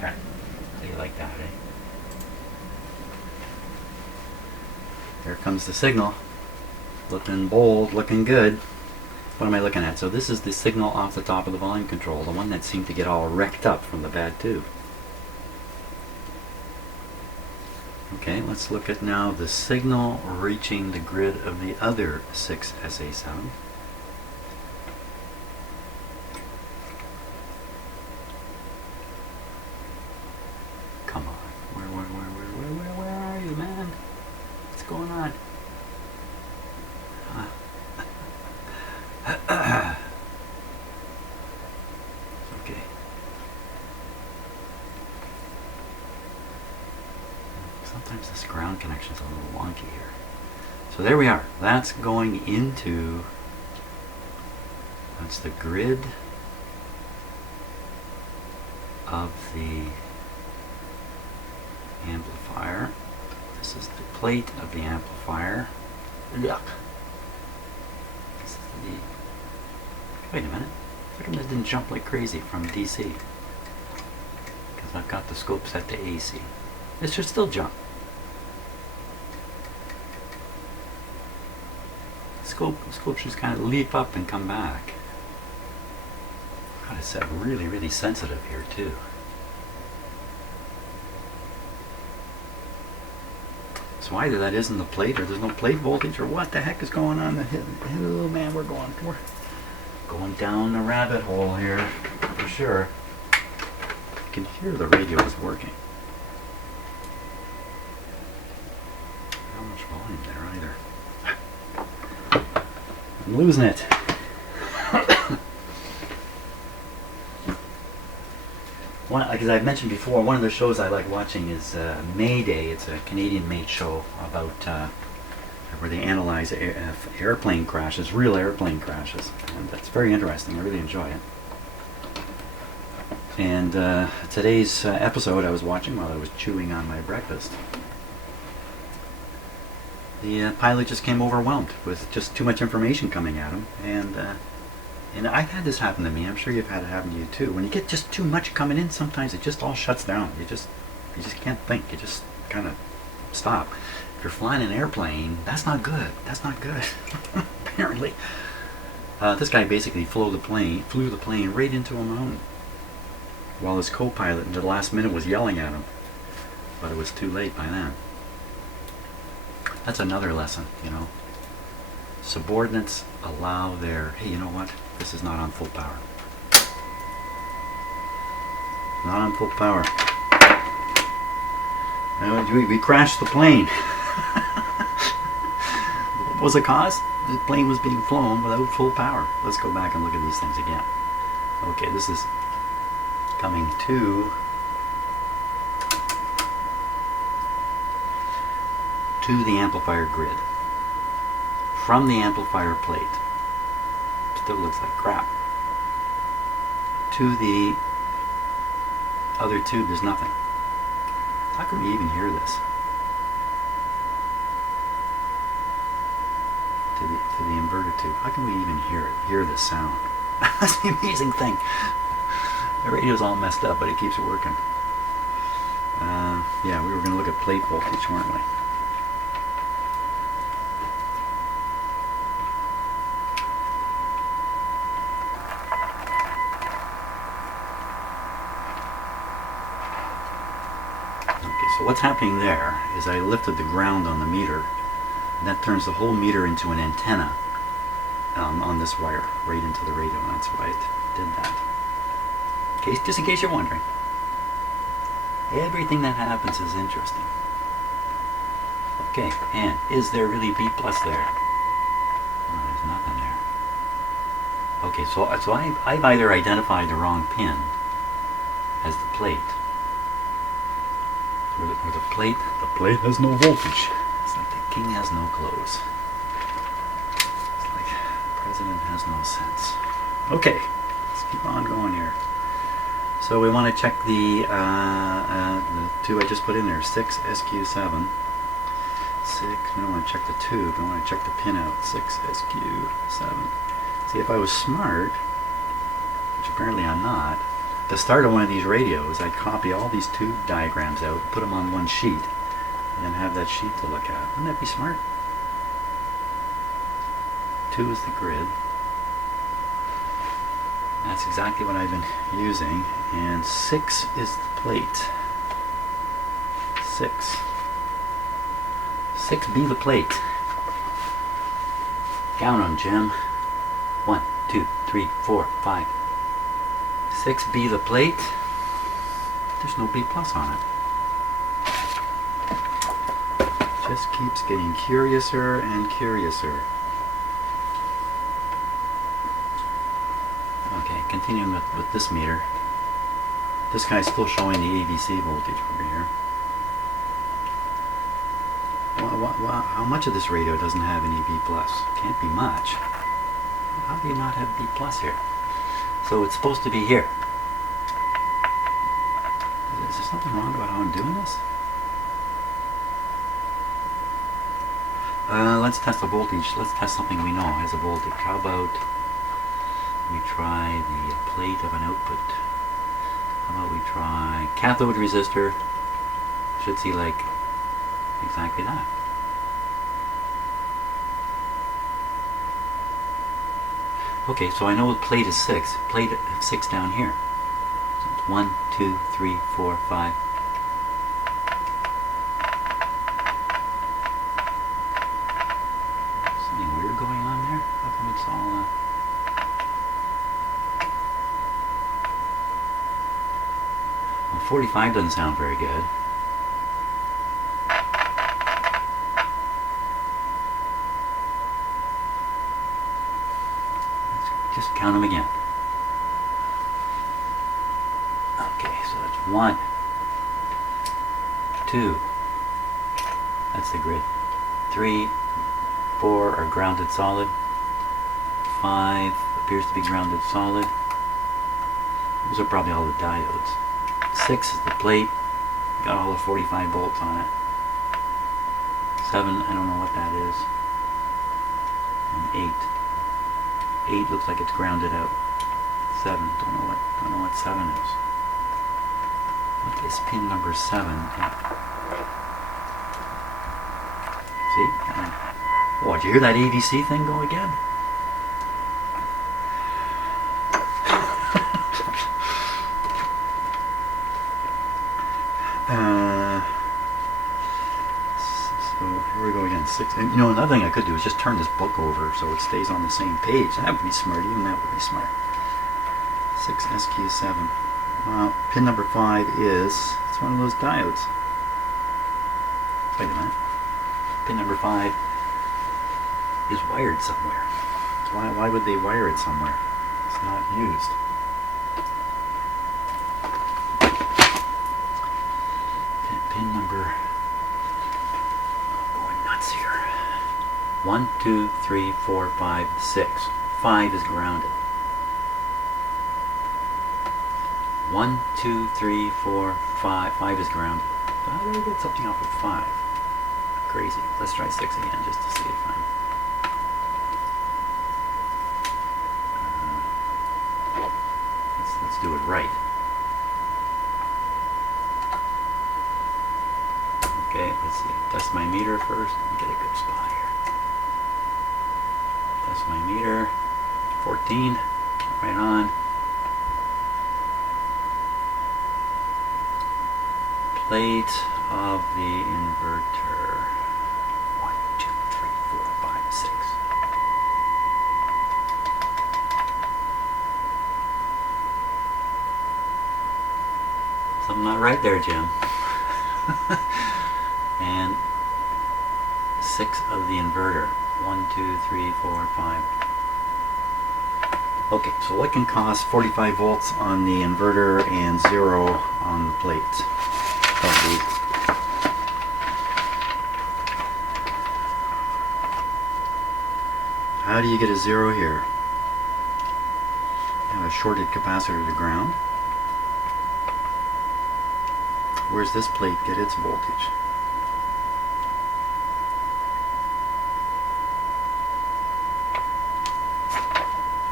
There. How do you like that, eh? Here comes the signal. Looking bold, looking good. What am I looking at? So this is the signal off the top of the volume control, the one that seemed to get all wrecked up from the bad tube. Okay, let's look at now the signal reaching the grid of the other 6SA7. Come on. Where are you, man? What's going on? Okay. Sometimes this ground connection's a little wonky here. So there we are. That's going into, that's the grid of the amplifier. This is the plate of the amplifier. Yuck. This is the... Wait a minute. How come this didn't jump like crazy from DC? Because I've got the scope set to AC. It should still jump. The scope should just kind of leap up and come back. God, it's set really, really sensitive here too. So either that isn't the plate, or there's no plate voltage, or what the heck is going on? Oh man, we're going down the rabbit hole here for sure. You can hear the radio is working. Not much volume there either. I'm losing it. Like as I've mentioned before, one of the shows I like watching is Mayday. It's a Canadian-made show about where they analyze airplane crashes, real airplane crashes, and that's very interesting. I really enjoy it. And today's episode I was watching while I was chewing on my breakfast. The pilot just came overwhelmed with just too much information coming at him, and I've had this happen to me. I'm sure you've had it happen to you too. When you get just too much coming in, sometimes it just all shuts down. You just can't think. You just kind of stop. If you're flying an airplane, that's not good. That's not good. Apparently, this guy basically flew the plane right into a mountain, while his co-pilot in the last minute was yelling at him, but it was too late by then. That's another lesson, you know. Subordinates allow their, hey, you know what? This is not on full power. Not on full power. We crashed the plane. What was the cause? The plane was being flown without full power. Let's go back and look at these things again. Okay, this is coming to the amplifier grid. From the amplifier plate. Still looks like crap. To the other tube, there's nothing. How can we even hear this? To the inverter tube. How can we even hear this sound? That's the amazing thing. The radio's all messed up, but it keeps it working. Yeah, we were going to look at plate voltage, weren't we? So what's happening there is I lifted the ground on the meter, and that turns the whole meter into an antenna on this wire, right into the radio, and that's why it did that. Just in case you're wondering. Everything that happens is interesting. Okay, and is there really B plus there? No, there's nothing there. Okay, so I've either identified the wrong pin as the plate, or the plate has no voltage. It's like the king has no clothes. It's like the president has no sense. Okay, let's keep on going here. So we want to check the two I just put in there, 6SQ7. 6, we don't want to check the tube, we want to check the pin out, 6SQ7. See, if I was smart, which apparently I'm not, at the start of one of these radios, I'd copy all these tube diagrams out, put them on one sheet, and then have that sheet to look at. Wouldn't that be smart? 2 is the grid. That's exactly what I've been using. And 6 is the plate. 6. 6 be the plate. Count them, Jim. 1, 2, 3, 4, 5. 6 be the plate. There's no B plus on it. Just keeps getting curiouser and curiouser. Okay, continuing with this meter. This guy's still showing the ABC voltage over here. How much of this radio doesn't have any B plus? Can't be much. How do you not have B plus here? So it's supposed to be here. Is there something wrong about how I'm doing this? Let's test the voltage. Let's test something we know has a voltage. How about we try the plate of an output? How about we try cathode resistor? Should see like exactly that. Okay, so I know the plate is 6. Plate of 6 down here. So it's 1, 2, 3, 4, 5. Something weird going on there? How come it's all... Well, 45 doesn't sound very good. Just count them again. Okay, so that's 1, 2, that's the grid. 3, 4 are grounded solid. 5 appears to be grounded solid. Those are probably all the diodes. 6 is the plate. Got all the 45 volts on it. 7, I don't know what that is. And 8. 8 looks like it's grounded out. 7, don't know what 7 is. What is pin number 7? See? Oh, did you hear that AVC thing go again? So here we go again. 6. And, you know, another thing I could do is just turn this book over so it stays on the same page. That would be smart. Even that would be smart. 6SQ7. Well, pin number 5 is, it's one of those diodes. Wait a minute. Pin number 5 is wired somewhere. Why would they wire it somewhere? It's not used. Pin number, going nuts here. 1, 2, 3, 4, 5, 6. 5 is grounded. 1, 2, 3, 4, 5. 5 is grounded. How do I get something off of 5? Crazy. Let's try 6 again just to see if I'm... let's do it right. Okay, let's see. Test my meter first. Let me get a good spot here. Test my meter. 14. Right on. Plate of the inverter. 1, 2, 3, 4, 5, 6. Something not right there, Jim. And 6 of the inverter. 1, 2, 3, 4, 5. Okay, so what can cause 45 volts on the inverter and 0 on the plate? How do you get a 0 here? You have a shorted capacitor to ground. Where's this plate get its voltage?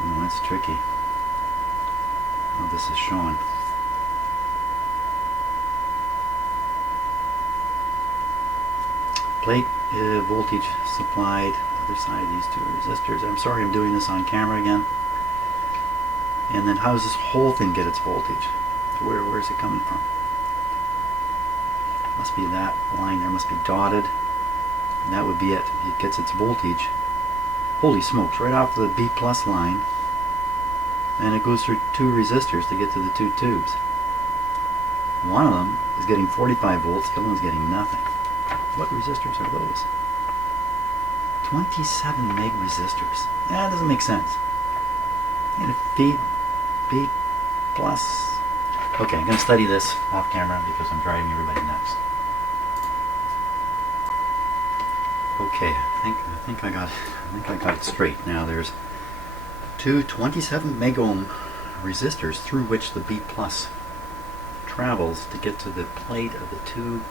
Oh, that's tricky. How this is showing. Plate voltage supplied, other side of these two resistors. I'm sorry I'm doing this on camera again. And then how does this whole thing get its voltage? Where is it coming from? Must be that line there, must be dotted. And that would be it. It gets its voltage. Holy smokes, right off the B plus line. And it goes through 2 resistors to get to the 2 tubes. One of them is getting 45 volts, the other one's getting nothing. What resistors are those? 27 meg resistors. That doesn't make sense. I'm going to feed B plus. Okay, I'm going to study this off camera because I'm driving everybody nuts. Okay, I think I got it straight. Now there's 2 27 megohm resistors through which the B plus travels to get to the plate of the 2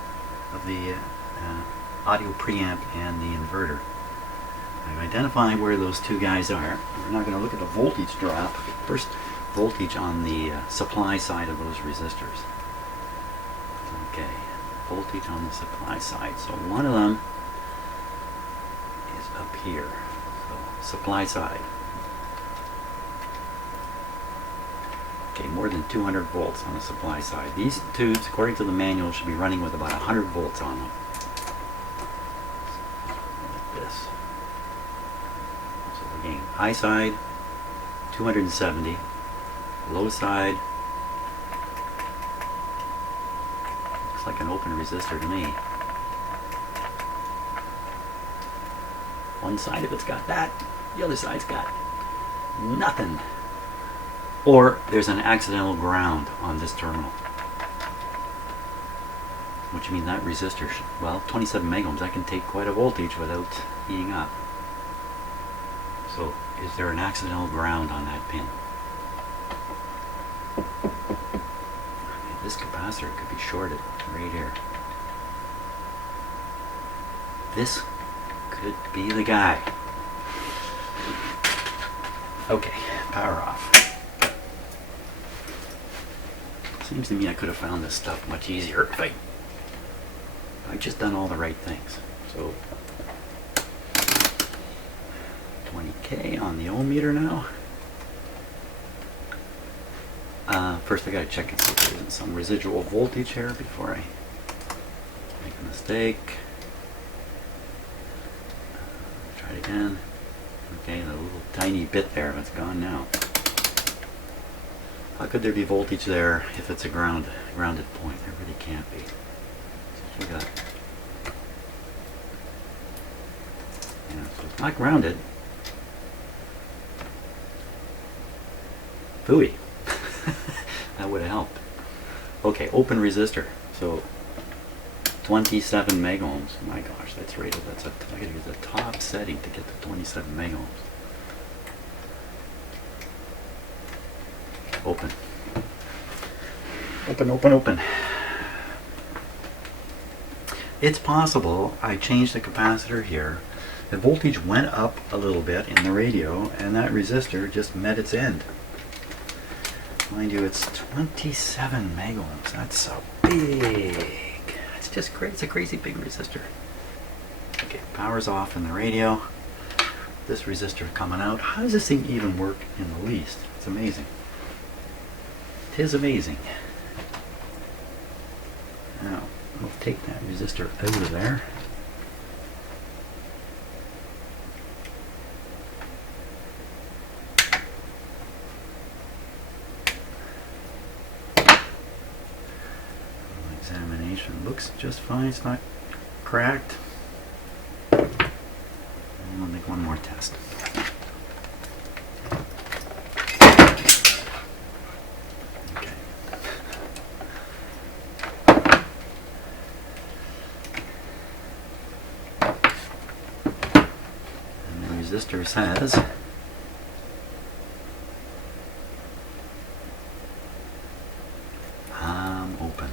of the audio preamp and the inverter. I've identified where those two guys are. We're not going to look at the voltage drop. First, voltage on the supply side of those resistors. Okay, voltage on the supply side. So one of them is up here. So supply side. Okay, more than 200 volts on the supply side. These tubes, according to the manual, should be running with about 100 volts on them. Like this. So again, high side, 270. Low side, looks like an open resistor to me. One side of it's got that, the other side's got nothing. Or there's an accidental ground on this terminal. Which means that resistor, well, 27 megohms, that can take quite a voltage without heating up. So is there an accidental ground on that pin? This capacitor could be shorted right here. This could be the guy. Okay, power off. Seems to me I could have found this stuff much easier if I'd just done all the right things. So 20K on the ohm meter now. First I gotta check and see if there isn't some residual voltage here before I make a mistake. Try it again. Okay, the little tiny bit there, it's gone now. How could there be voltage there if it's a grounded point? There really can't be. So we got, yeah, so it's not grounded. Phooey. That would have helped. Okay, open resistor. So 27 megohms. My gosh, that's rated. I gotta use the top setting to get the 27 megohms. Open. Open, open, open. It's possible I changed the capacitor here. The voltage went up a little bit in the radio, and that resistor just met its end. Mind you, it's 27 megohms. That's so big. It's just crazy. It's a crazy big resistor. Okay, power's off in the radio. This resistor coming out. How does this thing even work in the least? It's amazing. It is amazing. Now, we'll take that resistor out of there. Examination looks just fine. It's not cracked. And we'll make one more test. Okay. And the resistor says open.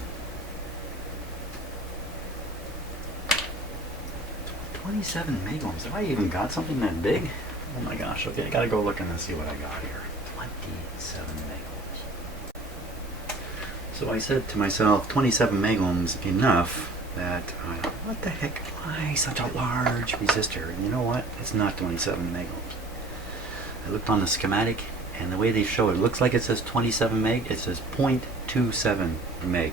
27 megohms. Have I even got something that big? Oh my gosh. Okay, I gotta go look and see what I got here. 27 megohms. So I said to myself, 27 megohms enough that, what the heck? Why such a large resistor? And you know what? It's not 27 megohms. I looked on the schematic, and the way they show it, it looks like it says 27 meg. It says 0.27 meg.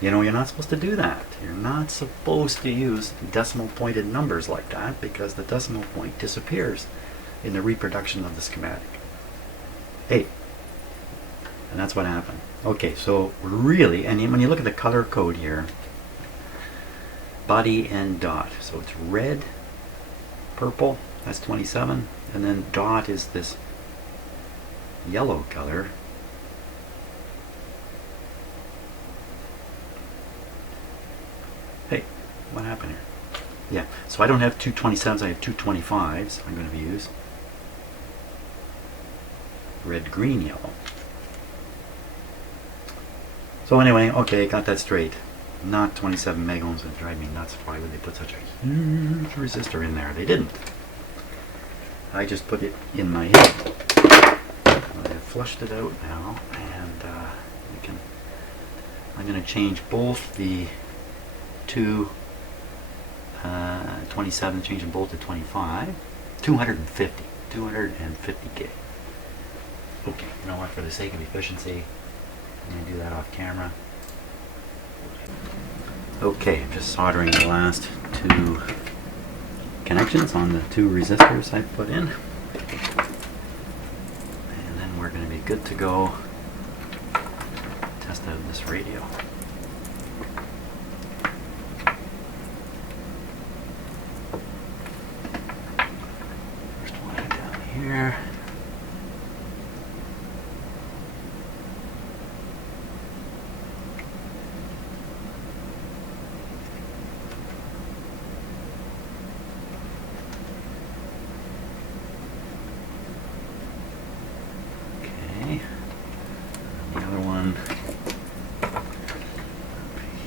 You know, you're not supposed to do that. You're not supposed to use decimal pointed numbers like that, because the decimal point disappears in the reproduction of the schematic. Hey, and that's what happened. Okay, so really, and when you look at the color code here, body and dot. So it's red, purple, that's 27, and then dot is this yellow color. Hey, what happened here? Yeah, so I don't have 227s, I have 225s I'm going to use. Red, green, yellow. So anyway, okay, got that straight. Not 27 megohms. It drives me nuts. Why would they put such a huge resistor in there? They didn't. I just put it in my head. I've flushed it out now, and I'm going to change both the two 27, change them both to 25, 250K. Okay, you know what, for the sake of efficiency, I'm going to do that off camera. Okay, I'm just soldering the last two connections on the two resistors I put in. And then we're going to be good to go test out this radio. First one down here.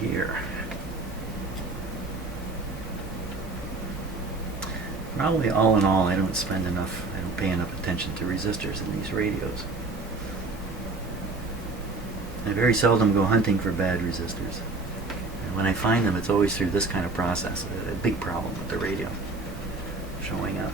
Here. Probably all in all, I don't pay enough attention to resistors in these radios. I very seldom go hunting for bad resistors. And when I find them, it's always through this kind of process, a big problem with the radio showing up.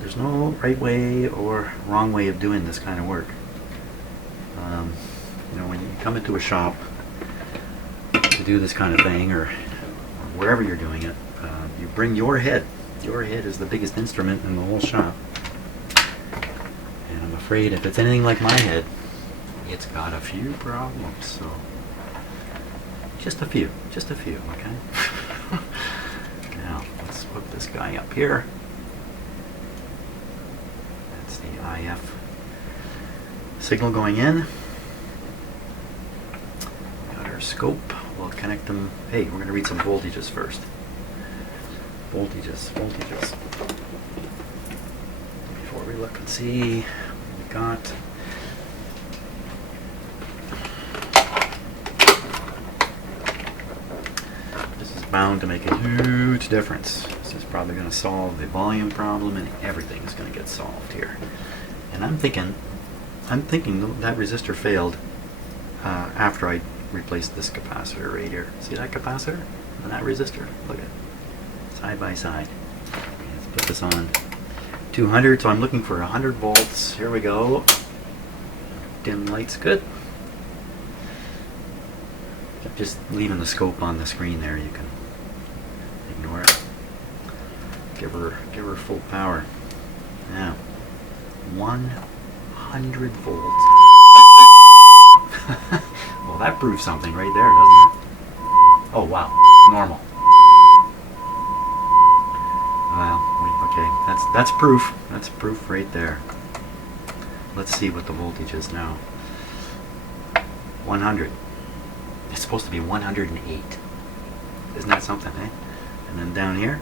There's no right way or wrong way of doing this kind of work. You know, when you come into a shop to do this kind of thing, or wherever you're doing it, you bring your head. Your head is the biggest instrument in the whole shop. And I'm afraid if it's anything like my head, it's got a few problems. So, just a few, okay? Now, let's hook this guy up here. That's the IF signal going in. Got our scope. We'll connect them. Hey, we're going to read some voltages first. Voltages. Before we look and see what we got. This is bound to make a huge difference. This is probably going to solve the volume problem, and everything is going to get solved here. And I'm thinking that resistor failed after I replaced this capacitor right here. See that capacitor and that resistor? Look at it. Side by side. Let's put this on 200, so I'm looking for 100 volts. Here we go. Dim light's good. Just leaving the scope on the screen there, you can ignore it. Give her full power. Now, 100 volts. Well, that proves something right there, doesn't it? Oh wow, normal. Well, okay, that's proof. That's proof right there. Let's see what the voltage is now. 100. It's supposed to be 108. Isn't that something, eh? And then down here,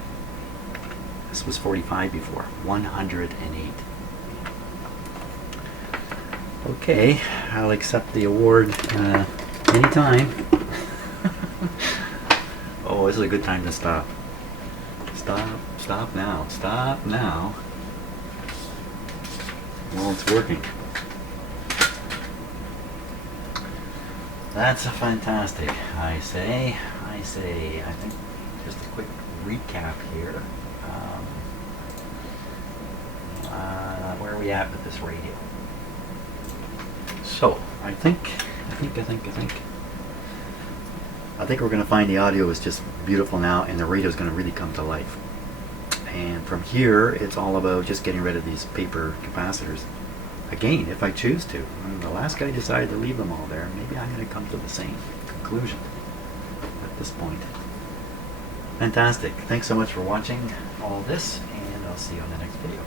this was 45 before. 108. Okay, I'll accept the award anytime. Oh, this is a good time to stop. Stop now. Stop now. Well, it's working. That's a fantastic, I say. I think just a quick recap here. Where are we at with this radio? So, I think we're going to find the audio is just beautiful now, and the radio is going to really come to life. And from here, it's all about just getting rid of these paper capacitors. Again, if I choose to. And the last guy decided to leave them all there. Maybe I'm going to come to the same conclusion at this point. Fantastic. Thanks so much for watching all this, and I'll see you on the next video.